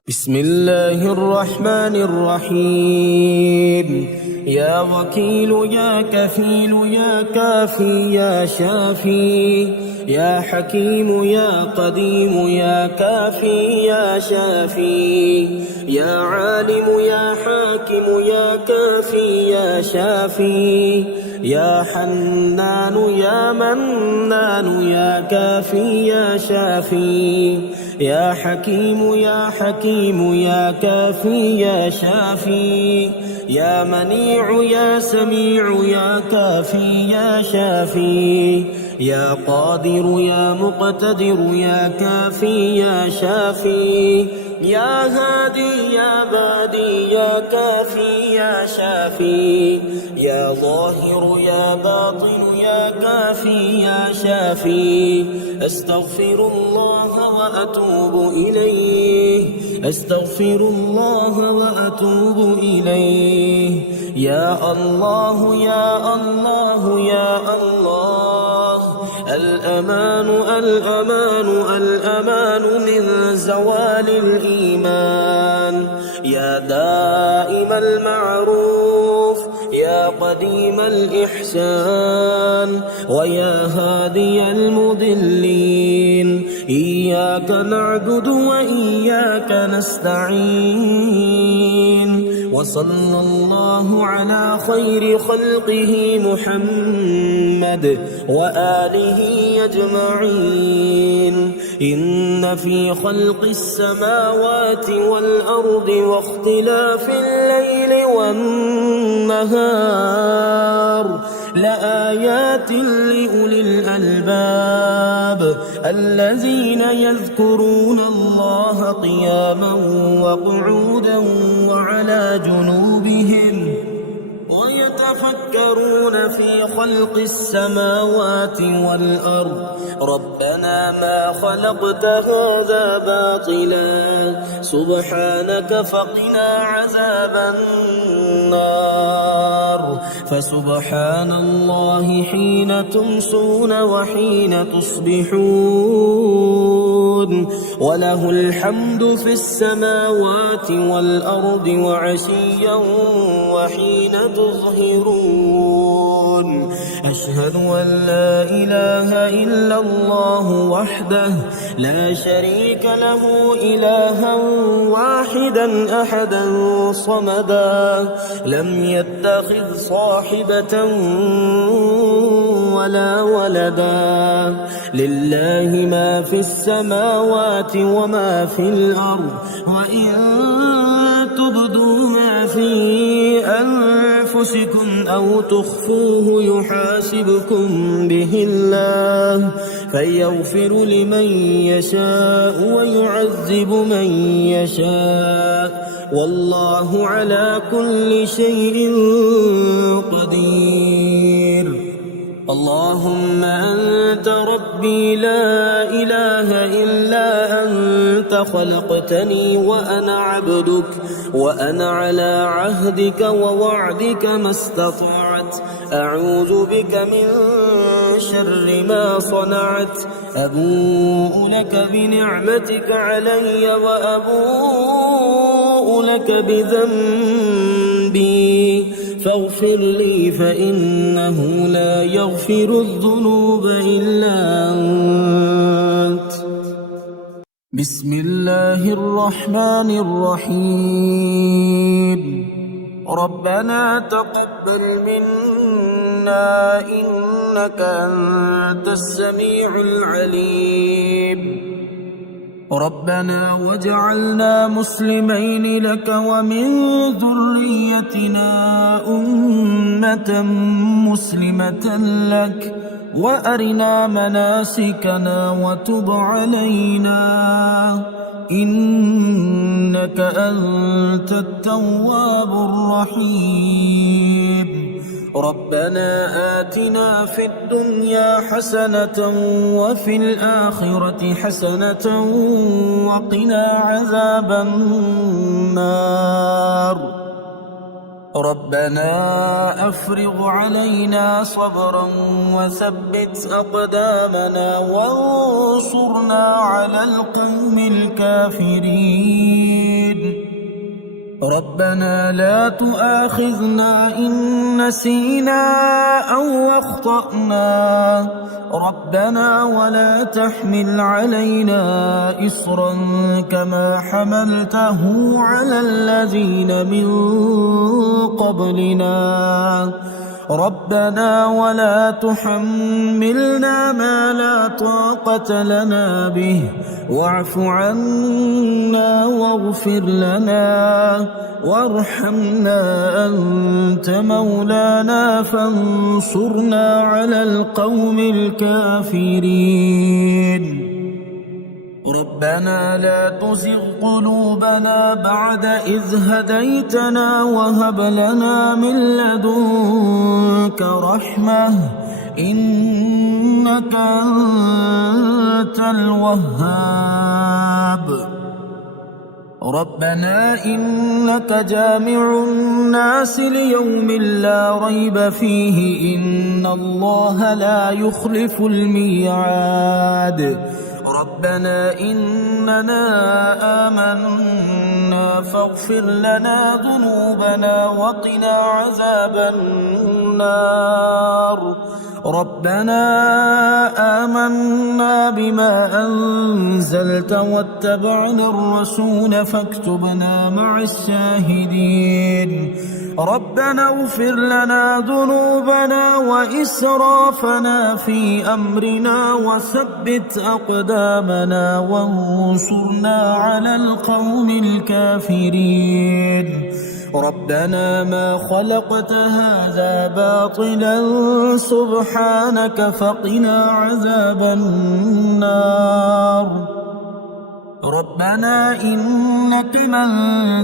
بسم الله الرحمن الرحيم. يا وكيل يا كفيل يا كافي يا شافي، يا حكيم يا قديم يا كافي يا شافي، يا عالم يا حاكم يا كافي يا شافي، يا حنان يا منان يا كافي يا شافي، يا حكيم يا حكيم يا كافي يا شافي، يا منيع يا سميع يا كافي يا شافي، يا قادر يا مقتدر يا كافي يا شافي، يا هادي يا بادي يا كافي يا شافي، يا ظاهر يا باطن يا كافي يا شافي. أستغفر الله وأتوب إليه، أستغفر الله وأتوب إليه. يا الله يا الله يا الله، الأمان الأمان الأمان من زوال الإيمان. يا دائم المعروف يا قديم الإحسان، ويا هادي المضلين، إياك نعبد وإياك نستعين. وصلى الله على خير خلقه محمد وآله أجمعين. إن في خلق السماوات والأرض واختلاف الليل والنهار لآيات لأولي الألباب الذين يذكرون الله قياما وقعودا وعلى جنوبهم ويتفكرون في خلق السماوات والأرض. ربنا ما خلقت هذا باطلا سبحانك فقنا عذاب النار. فسبحان الله حين تمسون وحين تصبحون، وله الحمد في السماوات والأرض وعشيا وحين تظهرون. أشهد أن لا إله إلا الله وحده لا شريك له إلها واحدا أحدا صمدا، لم يتخذ صاحبة ولا ولدا، لله ما في السماوات وما في الأرض. وإن تبدوا ما في أنفسكم أو تخفوه يحاسبكم به الله، فيغفر لمن يشاء ويعذب من يشاء، والله على كل شيء قدير. اللهم أنت ربي لا إله إلا أنت، خلقتني وأنا عبدك، وأنا على عهدك ووعدك ما استطعت. أعوذ بك من شر ما صنعت. أبوء لك بنعمتك علي وأبوء لك بذنبي، فاغفر لي فإنه لا يغفر الذنوب إلا أنت. بسم الله الرحمن الرحيم. ربنا تقبل منا إنك أنت السميع العليم. ربنا واجعلنا مسلمين لك ومن ذريتنا أمة مسلمة لك، وأرنا مناسكنا وتب علينا إنك أنت التواب الرحيم. ربنا آتنا في الدنيا حسنة وفي الآخرة حسنة وقنا عذاب النار. ربنا أفرغ علينا صبرا وثبت أقدامنا وانصرنا على القوم الكافرين. ربنا لا تؤاخذنا إن نسينا أو أخطأنا. ربنا ولا تحمل علينا إصرا كما حملته على الذين من قبلنا. ربنا ولا تحملنا ما لا طاقة لنا به واعف عنا واغفر لنا وارحمنا أنت مولانا فانصرنا على القوم الكافرين. ربنا لا تزغ قلوبنا بعد إذ هديتنا وهب لنا من لدنك رحمة إنك أنت الوهاب. ربنا إنك جامع الناس ليوم لا ريب فيه إن الله لا يخلف الميعاد. ربنا إننا آمنا فاغفر لنا ذنوبنا وقنا عذاب النار. ربنا آمنا بما أنزلت واتبعنا الرسول فاكتبنا مع الشاهدين. ربنا اغفر لنا ذنوبنا وإسرافنا في أمرنا وثبت أقدامنا وانصرنا على القوم الكافرين. ربنا ما خلقت هذا باطلا سبحانك فقنا عذاب النار. ربنا إنك من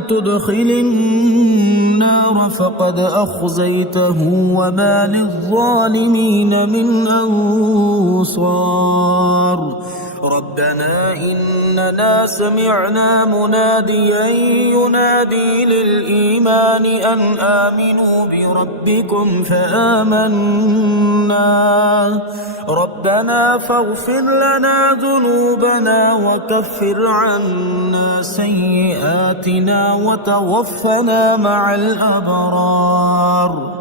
تدخل النار فقد أخزيته وما للظالمين من أنصار. ربنا إننا سمعنا مناديا ينادي للإيمان أن آمنوا بربكم فآمنا. ربنا فاغفر لنا ذنوبنا وكفر عنا سيئاتنا وتوفنا مع الأبرار.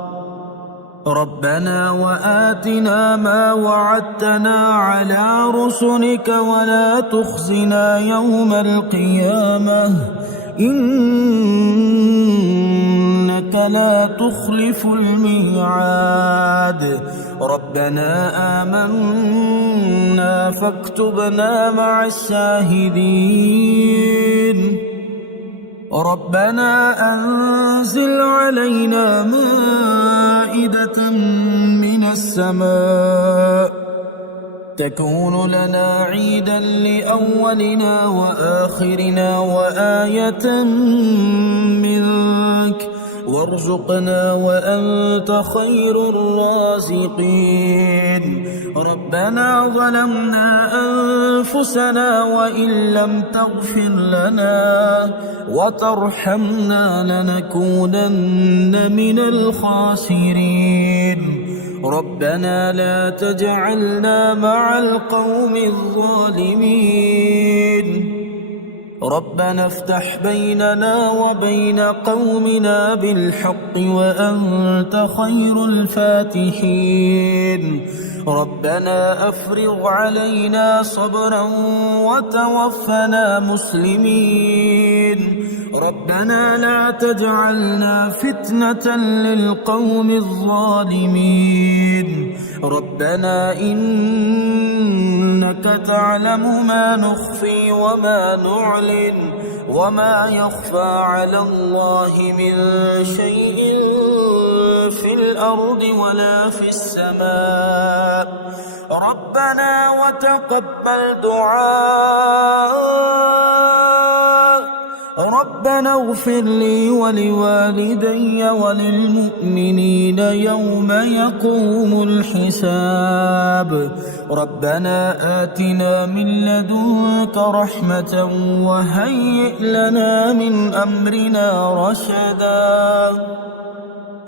ربنا وآتنا ما وعدتنا على رسلك ولا تخزنا يوم القيامة إنك لا تخلف الميعاد. ربنا آمنا فاكتبنا مع الشاهدين. ربنا أنزل علينا مائدة من السماء تكون لنا عيدا لأولنا وآخرنا وآية منك وارزقنا وأنت خير الرازقين. ربنا ظلمنا أنفسنا وإن لم تغفر لنا وترحمنا لنكونن من الخاسرين. ربنا لا تجعلنا مع القوم الظالمين. ربنا افتح بيننا وبين قومنا بالحق وأنت خير الفاتحين. ربنا أفرغ علينا صبرا وتوفنا مسلمين. ربنا لا تجعلنا فتنة للقوم الظالمين. ربنا إنك تعلم ما نخفي وما نعلن وما يخفى على الله من شيء في الأرض ولا في السماء. ربنا وتقبل دعاء. ربنا اغفر لي ولوالدي وللمؤمنين يوم يقوم الحساب ربنا آتنا من لدنك رحمة وهيئ لنا من أمرنا رشدا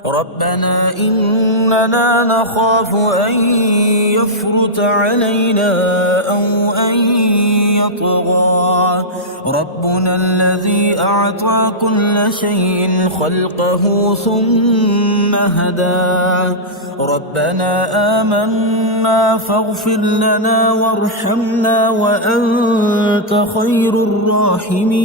ربنا إننا نخاف أن يفرط علينا أو أن يطغى ربنا الذي أعطى كل شيء خلقه ثم هدى ربنا آمنا فاغفر لنا وارحمنا وأنت خير الراحمين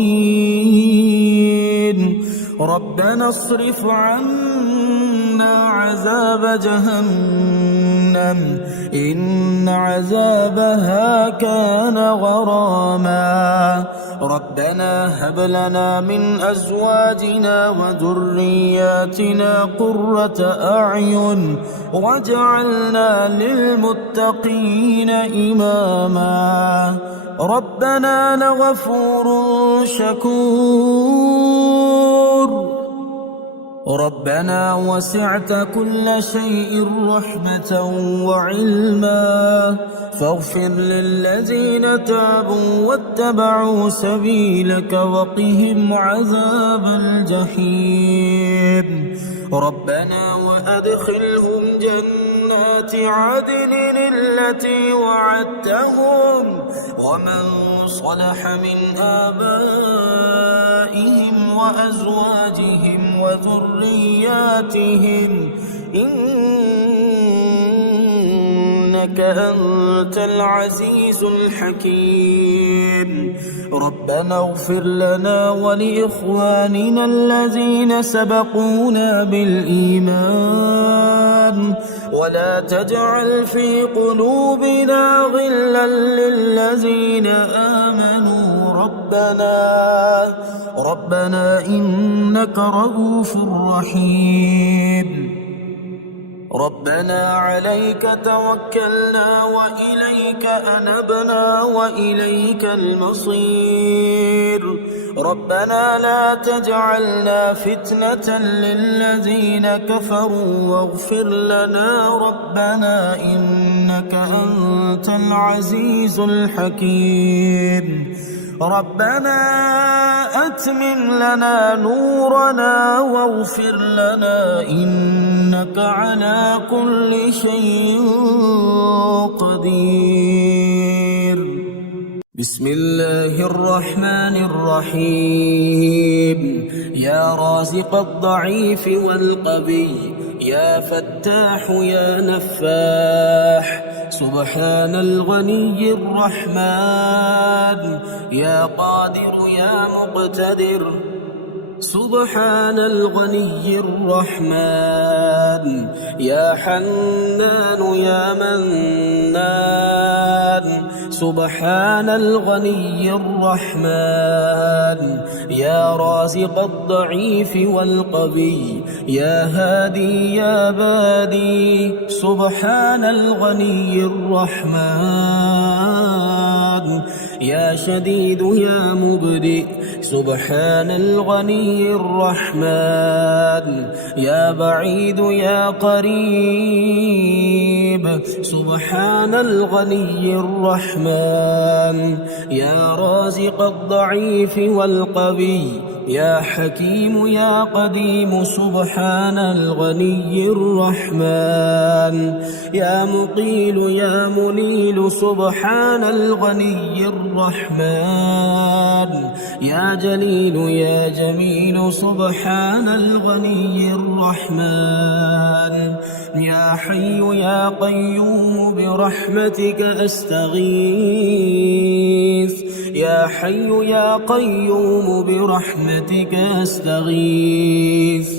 ربنا اصرف عنا عذاب جهنم إن عذابها كان غراما ربنا هب لنا من أزواجنا وذرياتنا قرة أعين واجعلنا للمتقين إماما ربنا لغفور شكور ربنا وسعت كل شيء رحمة وعلما فاغفر للذين تابوا واتبعوا سبيلك وقهم عذاب الجحيم ربنا وأدخلهم جنات عدن التي وعدتهم ومن صلح من آبائهم وأزواجهم وذرياتهم إنك أنت العزيز الحكيم ربنا اغفر لنا ولإخواننا الذين سبقونا بالإيمان ولا تجعل في قلوبنا غلا للذين آمنوا ربنا إنك رؤوف رحيم ربنا عليك توكلنا وإليك أنبنا وإليك المصير ربنا لا تجعلنا فتنة للذين كفروا واغفر لنا ربنا إنك أنت العزيز الحكيم ربنا أتمم لنا نورنا واغفر لنا إنك على كل شيء قدير بسم الله الرحمن الرحيم يا رازق الضعيف والقوي يا فتاح يا نفاح سبحان الغني الرحمن يا قادر يا مقتدر سبحان الغني الرحمن يا حنان يا منان سبحان الغني الرحمن يا رازق الضعيف والقوي يا هادي يا بادي سبحان الغني الرحمن يا شديد يا مبدئ سبحان الغني الرحمن يا بعيد يا قريب سبحان الغني الرحمن يا رازق الضعيف والقوي يا حكيم يا قديم سبحان الغني الرحمن يا مقيل يا منيل سبحان الغني الرحمن يا جليل يا جميل سبحان الغني الرحمن يا حي يا قيوم برحمتك أستغيث يا حي يا قيوم برحمتك أستغيث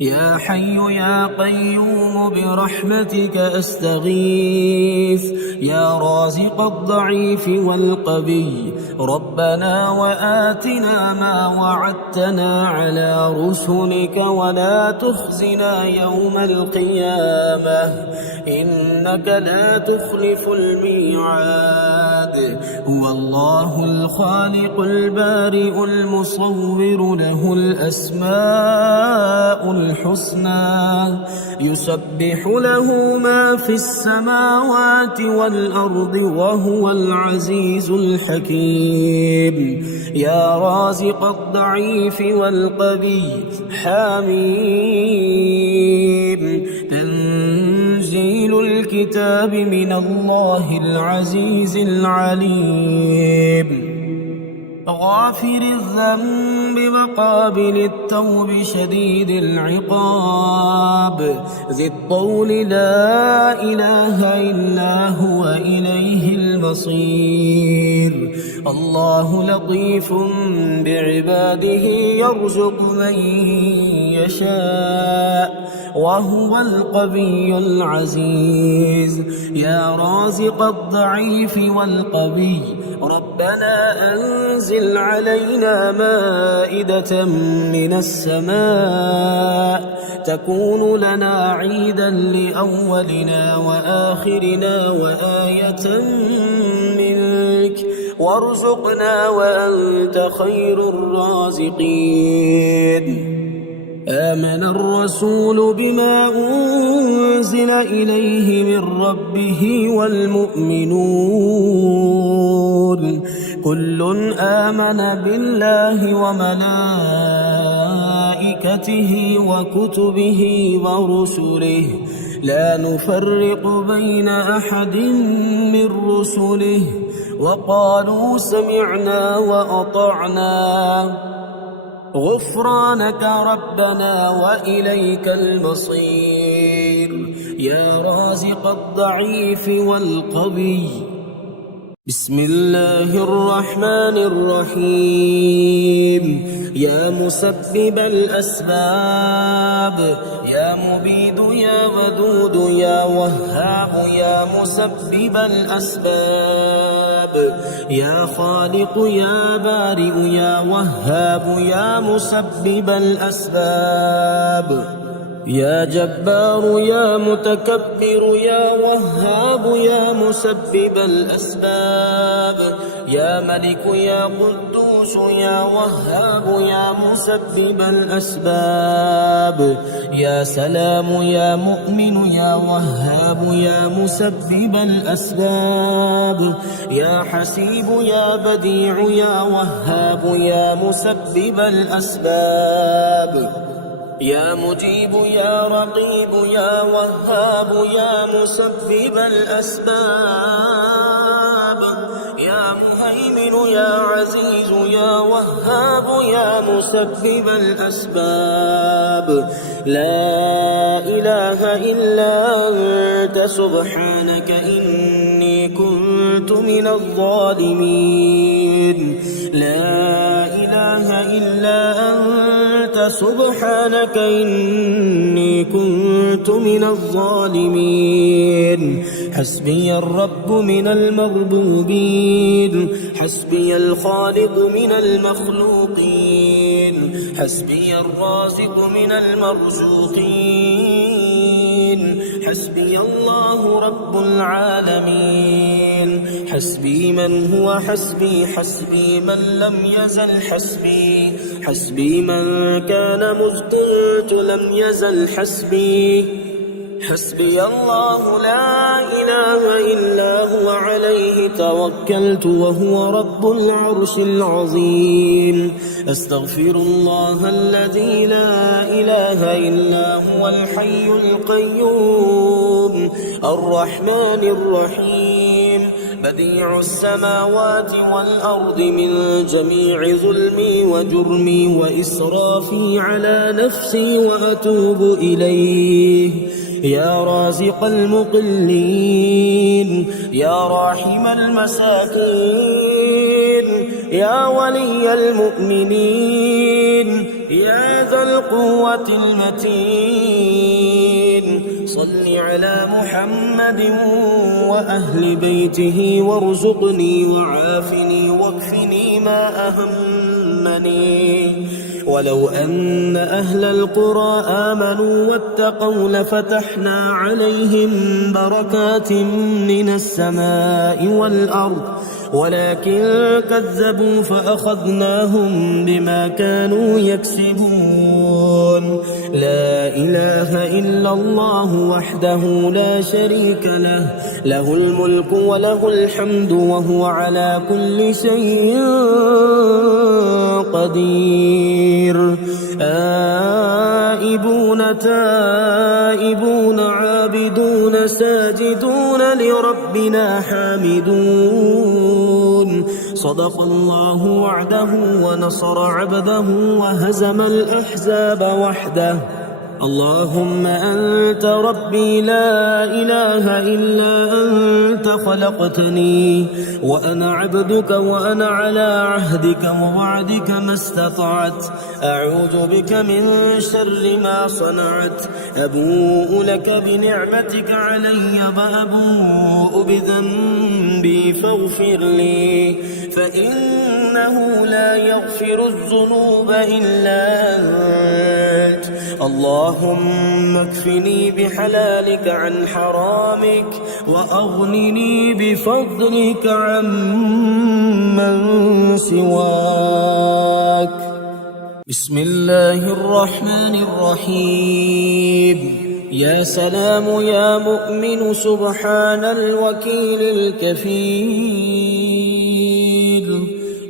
يا حي يا قيوم برحمتك أستغيث يا رازق الضعيف والقوي ربنا وآتنا ما وعدتنا على رسلك ولا تخزنا يوم القيامة إنك لا تخلف الميعاد هو الله الخالق البارئ المصور له الأسماء الحسنى يسبح له ما في السماوات والأرض وهو العزيز الحكيم يا رازق الضعيف والقوي حميم تنزيل الكتاب من الله العزيز العليم غافر الذنب وقابل التوب شديد العقاب ذي الطول لا إله إلا هو إليه المصير الله لطيف بعباده يرزق من يشاء وهو القوي العزيز يا رازق الضعيف والقوي ربنا أنزل علينا مائدة من السماء تكون لنا عيدا لأولنا وآخرنا وآية منك وارزقنا وأنت خير الرازقين آمن الرسول بما أنزل إليه من ربه والمؤمنون كل آمن بالله وملائكته وكتبه ورسله لا نفرق بين أحد من رسله وقالوا سمعنا وأطعنا غفرانك ربنا وإليك المصير يا رازق الضعيف والقوي بسم الله الرحمن الرحيم يا مسبب الأسباب يا مبيد يا ودود يا وهاب يا مسبب الأسباب يا خالق يا بارئ يا وهاب يا مسبب الأسباب يا جبار يا متكبر يا وهاب يا مسبب الأسباب يا ملك يا قدوس يا وهاب يا مسبب الأسباب يا سلام يا مؤمن يا وهاب يا مسبب الأسباب يا حسيب يا بديع يا وهاب يا مسبب الأسباب يا مجيب يا رقيب يا وهاب يا مسبب الأسباب يا مهيمن يا عزيز يا وهاب يا مسبب الأسباب لا إله إلا أنت سبحانك إني كنت من الظالمين لا إله إلا أنت سبحانك إني كنت من الظالمين حسبي الرب من المربوبين حسبي الخالق من المخلوقين حسبي الرازق من المرزوقين حسبي الله رب العالمين حسبي من هو حسبي حسبي من لم يزل حسبي حسبي من كان مذ كنت لم يزل حسبي حسبي الله لا إله إلا هو عليه توكلت وهو رب العرش العظيم أستغفر الله الذي لا إله إلا هو الحي القيوم الرحمن الرحيم بديع السماوات والأرض من جميع ظلمي وجرمي وإسرافي على نفسي وأتوب إليه يا رازق المقلين يا راحم المساكين يا ولي المؤمنين يا يا ذا القوة المتين صل على محمد وأهل بيته وارزقني وعافني واكفني ما أهمني. ولو أن أهل القرى آمنوا واتقوا لفتحنا عليهم بركات من السماء والأرض ولكن كذبوا فأخذناهم بما كانوا يكسبون. لا إله إلا الله وحده لا شريك له، له الملك وله الحمد وهو على كل شيء قدير. آئبون تائبون عابدون ساجدون لربنا حامدون. صدق الله وعده ونصر عبده وهزم الأحزاب وحده. اللهم أنت ربي لا إله إلا أنت خلقتني وأنا عبدك وأنا على عهدك ووعدك ما استطعت. أعوذ بك من شر ما صنعت. أبوء لك بنعمتك علي وأبوء بذنبي فاغفر لي فإنه لا يغفر الذنوب إلا أنت. اللهم اكفني بحلالك عن حرامك وأغنني بفضلك عمن سواك. بسم الله الرحمن الرحيم. يا سلام يا مؤمن سبحان الوكيل الكفيل.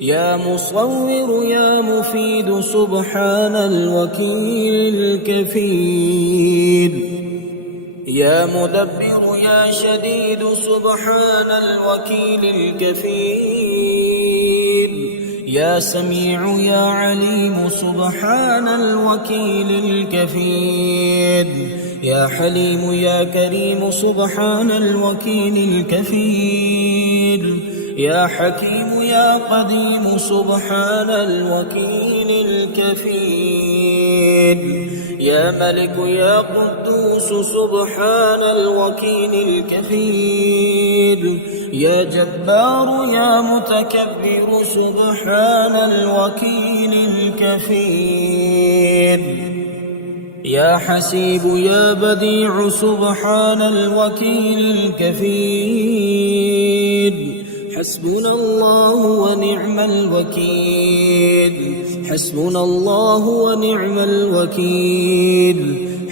يا مصور يا مفيد سبحان الوكيل الكفيل. يا مدبر يا شديد سبحان الوكيل الكفيل. يا سميع يا عليم سبحان الوكيل الكفيل. يا حليم يا كريم سبحان الوكيل الكفيل. يا حكيم يا قديم سبحان الوكيل الكفيل. يا ملك يا قدوس سبحان الوكيل الكفيل. يا جبار يا متكبر سبحان الوكيل الكفيل. يا حسيب يا بديع سبحان الوكيل الكفيل. حسبنا الله ونعم الوكيل. حسبنا الله ونعم الوكيل.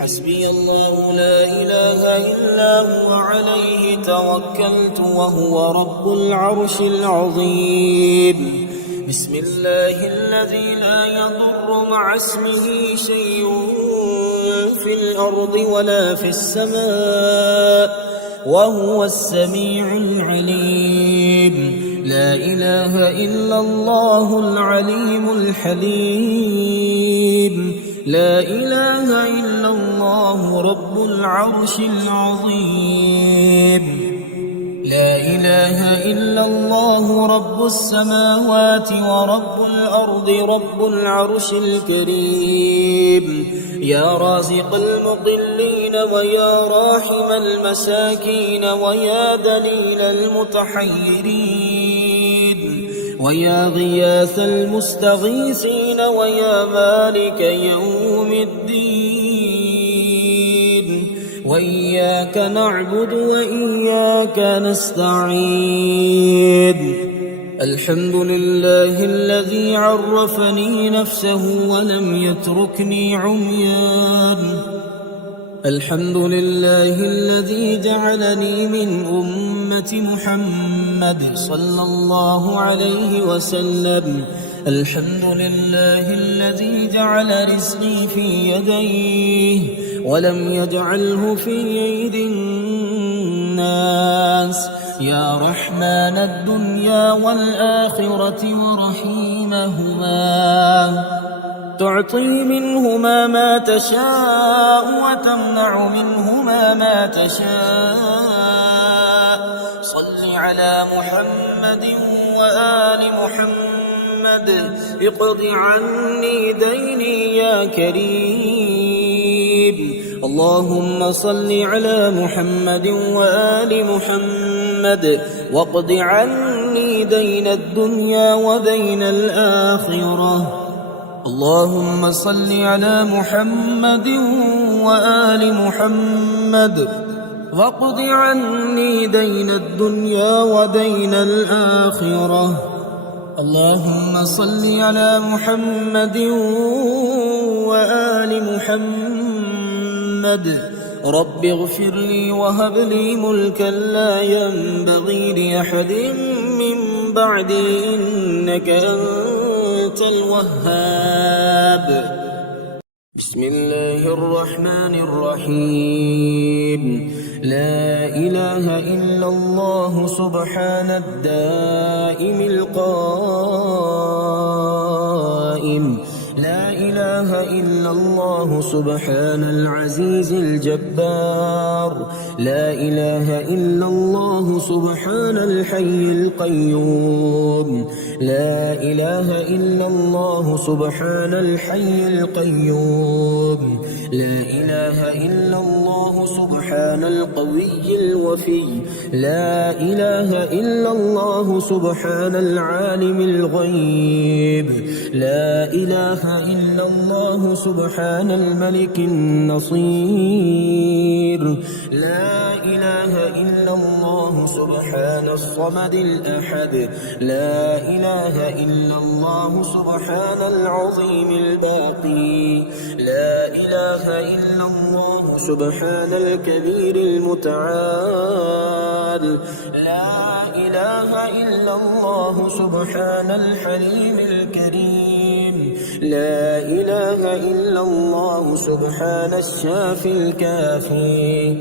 حسبي الله لا إله إلا هو عليه توكلت وهو رب العرش العظيم. بسم الله الذي لا يضر مع اسمه شيء في الأرض ولا في السماء وهو السميع العليم. لا إله إلا الله العليم الحليم. لا إله إلا الله رب العرش العظيم. لا إله إلا الله رب السماوات ورب الأرض رب العرش الكريم. يا رازق المضلين ويا راحم المساكين ويا دليل المتحيرين ويا غياث المستغيثين ويا مالك يوم الدين. وإياك نعبد وإياك نستعين. الحمد لله الذي عرفني نفسه ولم يتركني عميان. الحمد لله الذي جعلني من أمة محمد صلى الله عليه وسلم. الحمد لله الذي جعل رزقي في يديه ولم يجعله في أيد الناس. يا رحمن الدنيا والآخرة ورحيمهما تعطي منهما ما تشاء وتمنع منهما ما تشاء. صل على محمد وآل محمد اقض عني ديني يا كريم. اللهم صل على محمد وآل محمد واقض عني دين الدنيا ودين الآخرة. اللهم صل على محمد وآل محمد واقض عني دين الدنيا ودين الآخرة. اللهم صل على محمد وآل محمد. رب اغفر لي وهب لي ملكا لا ينبغي لأحد من بعدي إنك أنت الوهاب. بسم الله الرحمن الرحيم. لا إله إلا الله سبحان الدائم القائم. لا إله إلا الله سبحان العزيز الجبار. لا إله إلا الله سبحان الحي القيوم. لا إله إلا الله سبحان الحي القيوم. لا إله إلا الله سبحان القوي الوفي. لا إله إلا الله سبحان العالم الغيب. لا إله إلا الله سبحان الملك النصير. لا إله إلا الله سبحان الصمد الأحد. لا إله إلا الله سبحان العظيم الباقي. لا إله إلا الله سبحان الكبير المتعال. لا إله إلا الله سبحان الحليم الكريم. لا إله إلا الله سبحان الشافي الكافي.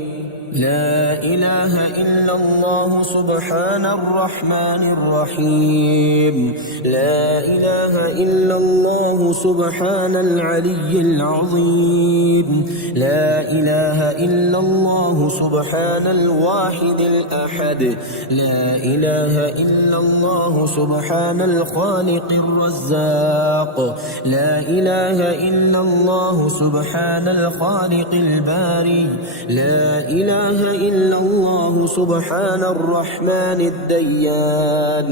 لا إله إلا الله سبحان الرحمن الرحيم. لا إله إلا الله سبحان العلي العظيم. لا إله إلا الله سبحان الواحد الأحد. لا إله إلا الله سبحان الخالق الرزاق. لا إله إلا الله سبحان الخالق الباري. لا إله إلا الله سبحان الرحمن الديان.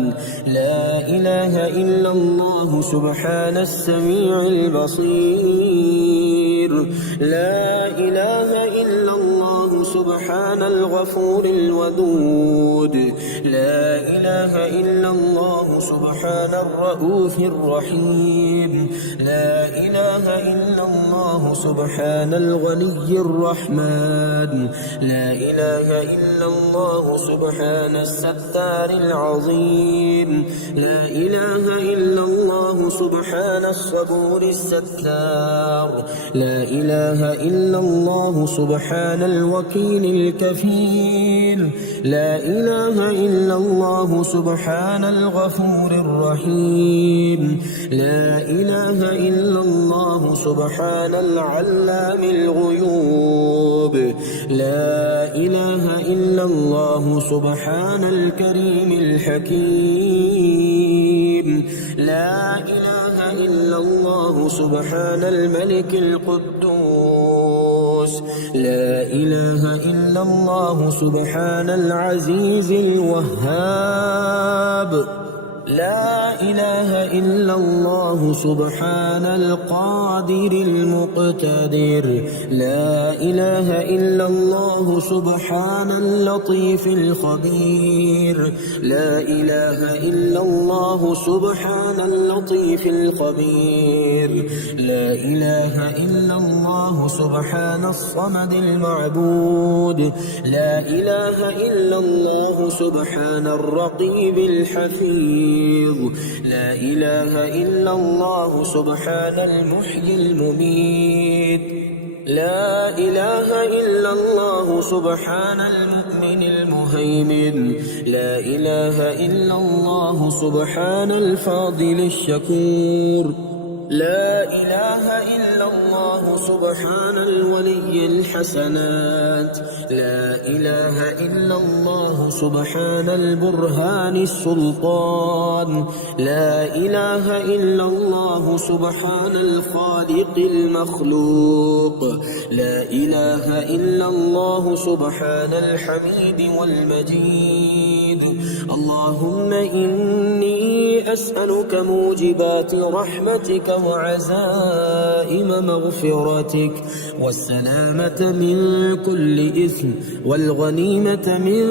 لا إله إلا الله سبحان السميع البصير. لا إله إلا الله سبحان الغفور الودود. لا إله إلا الله سبحان الرؤوف الرحيم. لا إله إلا الله سبحان الغني الرحمن. لا إله إلا الله سبحان الستار العظيم. لا إله إلا الله سبحان الصبور الستار. لا إله إلا الله سبحان الوكيل الكفيل. لا إله إلا الله سبحان الغفور الرحيم. لا إله إلا الله سبحان العلام الغيوب. لا إله إلا الله سبحان الكريم الحكيم. لا إله إلا الله سبحان الملك القدوس. لا إله إلا الله سبحان العزيز الوهاب. لا إله إلا الله سبحان القادر المقتدر. لا إله إلا الله سبحان اللطيف الخبير. لا إله إلا الله سبحان اللطيف الخبير. لا إله إلا الله سبحان الصمد المعبود. لا إله إلا الله سبحان الرقيب الحفيظ. لا إله إلا الله سبحان المحيي المميت. لا إله إلا الله سبحان المؤمن المهيمن. لا إله إلا الله سبحان الفاضل الشكور. لا إله إلا الله سبحان الولي الحسنات. لا إله إلا الله سبحان البرهان السلطان. لا إله إلا الله سبحان الخالق المخلوق. لا إله إلا الله سبحان الحميد والمجيد. اللهم إني أسألك موجبات رحمتك وعزائم مغفرتك والسلامة من كل إثم والغنيمة من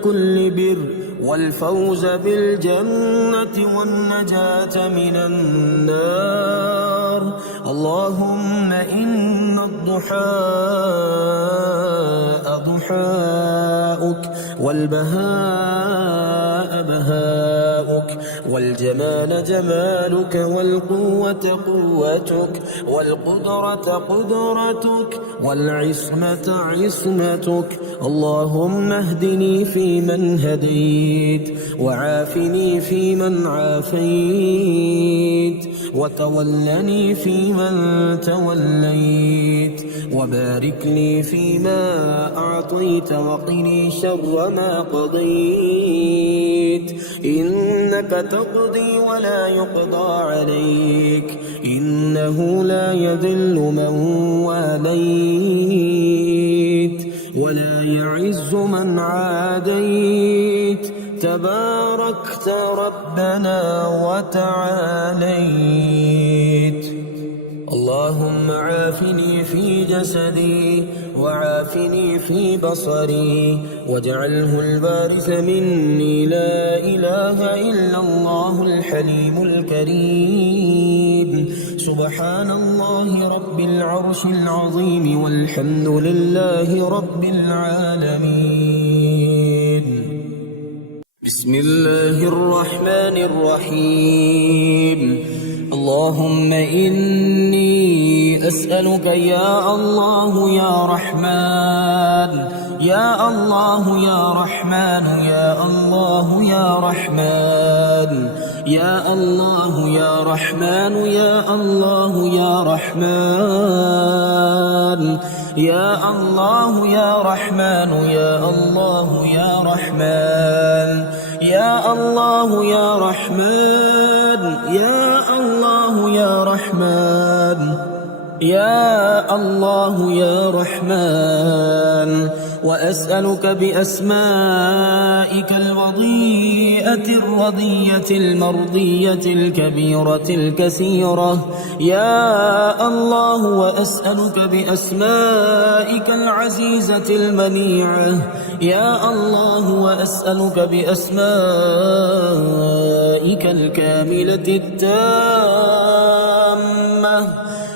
كل بر والفوز بالجنة والنجاة من النار. اللهم إن الضحاء ضحاؤك والبهاء بهاؤك والجمال جمالك والقوة قوتك والقدرة قدرتك والعصمة عصمتك. اللهم اهدني فيمن هديت وعافني فيمن عافيت وتولني فيمن توليت وبارك لي فيما أعطيت وقني شر ما قضيت. إنك تقضي ولا يقضى عليك. إنه لا يذل من واليت ولا يعز من عاديت. تباركت ربنا وتعاليت. اللهم عافني في جسدي وعافني في بصري واجعله الوارث مني. لا إله إلا الله الحليم الكريم. سبحان الله رب العرش العظيم والحمد لله رب العالمين. بسم الله الرحمن الرحيم. اللهم إني أسألك يا الله يا رحمن يا الله يا رحمن يا الله يا رحمن يا الله يا رحمن يا الله يا رحمن يا الله يا رحمن يا الله يا رحمن يا الله يا رحمن يا الله يا رحمن يا الله يا رحمن. وأسألك بأسمائك الوضيئة الرضية المرضية الكبيرة الكثيرة يا الله. وأسألك بأسمائك العزيزة المنيعة يا الله. وأسألك بأسمائك الكاملة التامة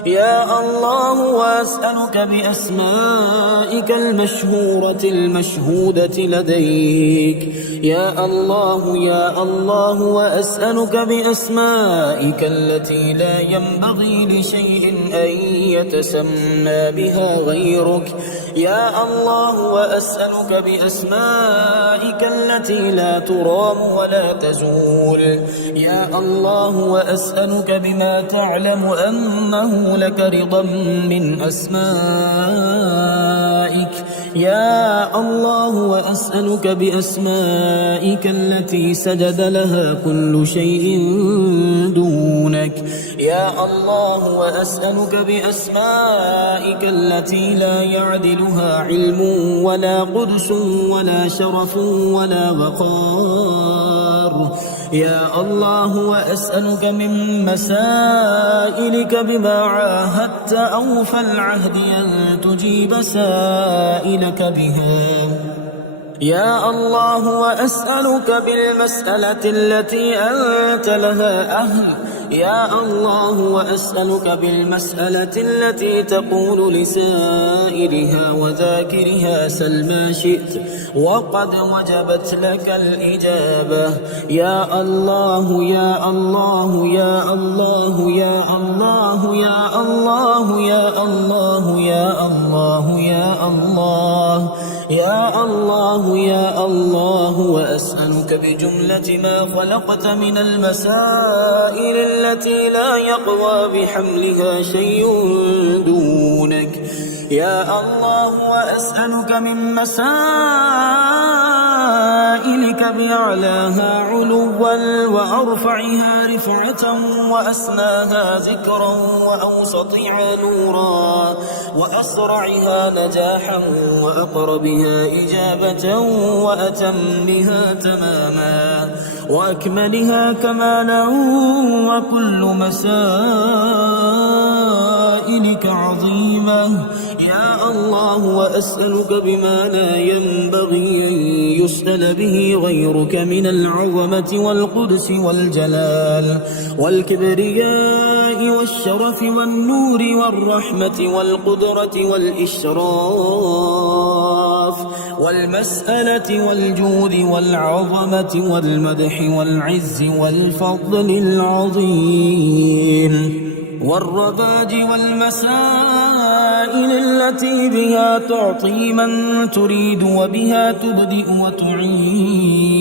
يا الله. وأسألك بأسمائك المشهورة المشهودة لديك يا الله يا الله. وأسألك بأسمائك التي لا ينبغي لشيء أن يتسمى بها غيرك يا الله. وأسألك بأسمائك التي لا ترام ولا تزول يا الله. وأسألك بما تعلم أنه لك رضا من أسمائك يا الله. وأسألك بأسمائك التي سجد لها كل شيء دونك يا الله. وأسألك بأسمائك التي لا يعدلها علم ولا قدس ولا شرف ولا وقار يا الله. وأسألك من مسائلك بما عاهدت أوفى العهد أن تجيب سائلك بها يا الله. وأسألك بالمسألة التي أنت لها أهل يا الله. وأسألك بالمسألة التي تقول لسائلها وذاكرها سل ما شئت وقد وجبت لك الإجابة يا الله يا الله يا الله يا الله يا الله يا الله يا الله يا الله يا الله يا الله. وأسألك بجملة ما خلقت من المسائل التي لا يقوى بحملها شيء دونك يا الله وأسألك من مسائلك بأعلاها علوا وأرفعها رفعة وأسناها ذكرا وأوسطها نورا وأسرعها نجاحا وأقربها إجابة وأتمها تماما وأكملها كمالا وكل مسائلك عظيمة يا الله وأسألك بما لا ينبغي أن يسأل به غيرك من العظمة والقدس والجلال والكبرياء والشرف والنور والرحمة والقدرة والإشراف والمسألة والجود والعظمة والمدح والعز والفضل العظيم والرباج والمسائل التي بها تعطي من تريد وبها تبدئ وتعيد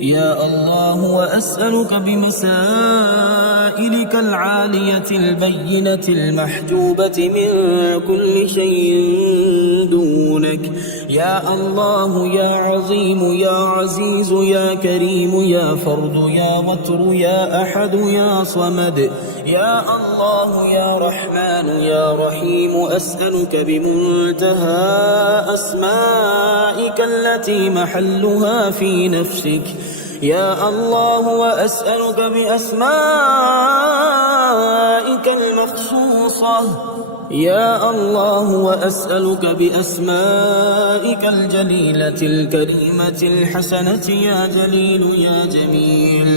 يا الله وأسألك بمسائلك العالية البينة المحجوبة من كل شيء دونك يا الله يا عظيم يا عزيز يا كريم يا فرد يا وتر يا أحد يا صمد يا الله يا رحمن يا رحيم أسألك بمنتهى أسمائك التي محلها في نفسك يا الله وأسألك بأسمائك المخصوصة يا الله وأسألك بأسمائك الجليلة الكريمة الحسنة يا جليل يا جميل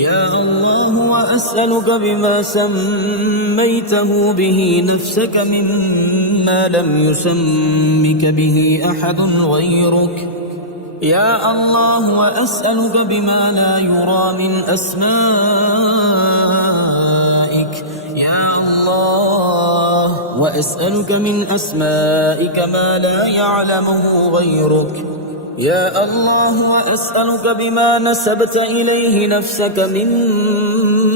يا الله وأسألك بما سميته به نفسك مما لم يسمك به أحد غيرك يا الله وأسألك بما لا يرى من أسمائك يا الله وأسألك من أسمائك ما لا يعلمه غيرك يا الله وأسألك بما نسبت إليه نفسك مما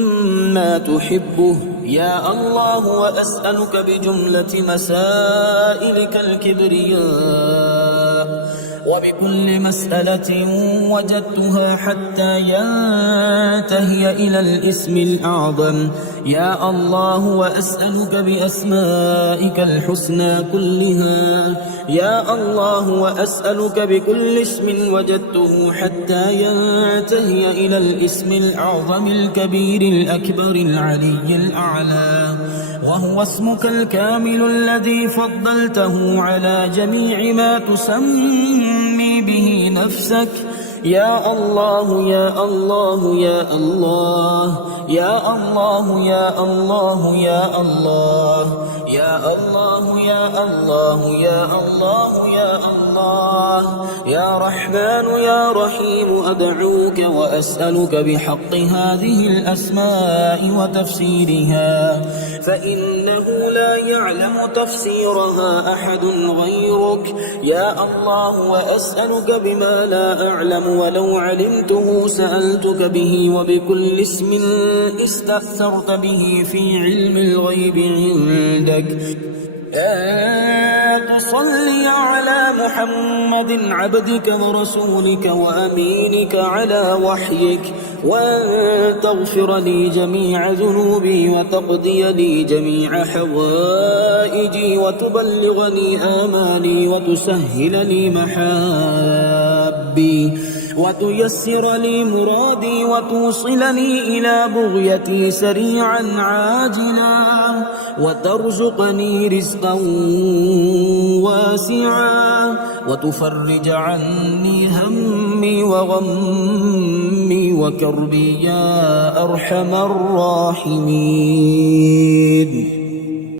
تحبه يا الله وأسألك بجملة مسائلك الكبرياء وبكل مسألة وجدتها حتى ينتهي إلى الاسم الأعظم يا الله وأسألك بأسمائك الحسنى كلها يا الله وأسألك بكل اسم وجدته حتى ينتهي إلى الاسم الأعظم الكبير الأكبر العلي الأعلى وهو اسمك الكامل الذي فضلته على جميع ما تسمي به نفسك يا الله يا الله يا الله يا الله يا الله يا الله يا الله يا الله يا الله يا الله يا رحمن يا رحيم أدعوك وأسألك بحق هذه الأسماء وتفسيرها فإنه لا يعلم تفسيرها أحد غيرك يا الله وأسألك بما لا أعلم ولو علمته سألتك به وبكل اسم استأثرت به في علم الغيب عندك تصلي على محمد عبدك ورسولك وأمينك على وحيك وأن تغفر لي جميع ذنوبي وتقضي لي جميع حوائجي وتبلغني آمالي وتسهل لي محابي وتيسر لي مرادي وتوصلني إلى بغيتي سريعا عاجلا وترزقني رزقا واسعا وتفرج عني همي وغمي وكربي يا أرحم الراحمين.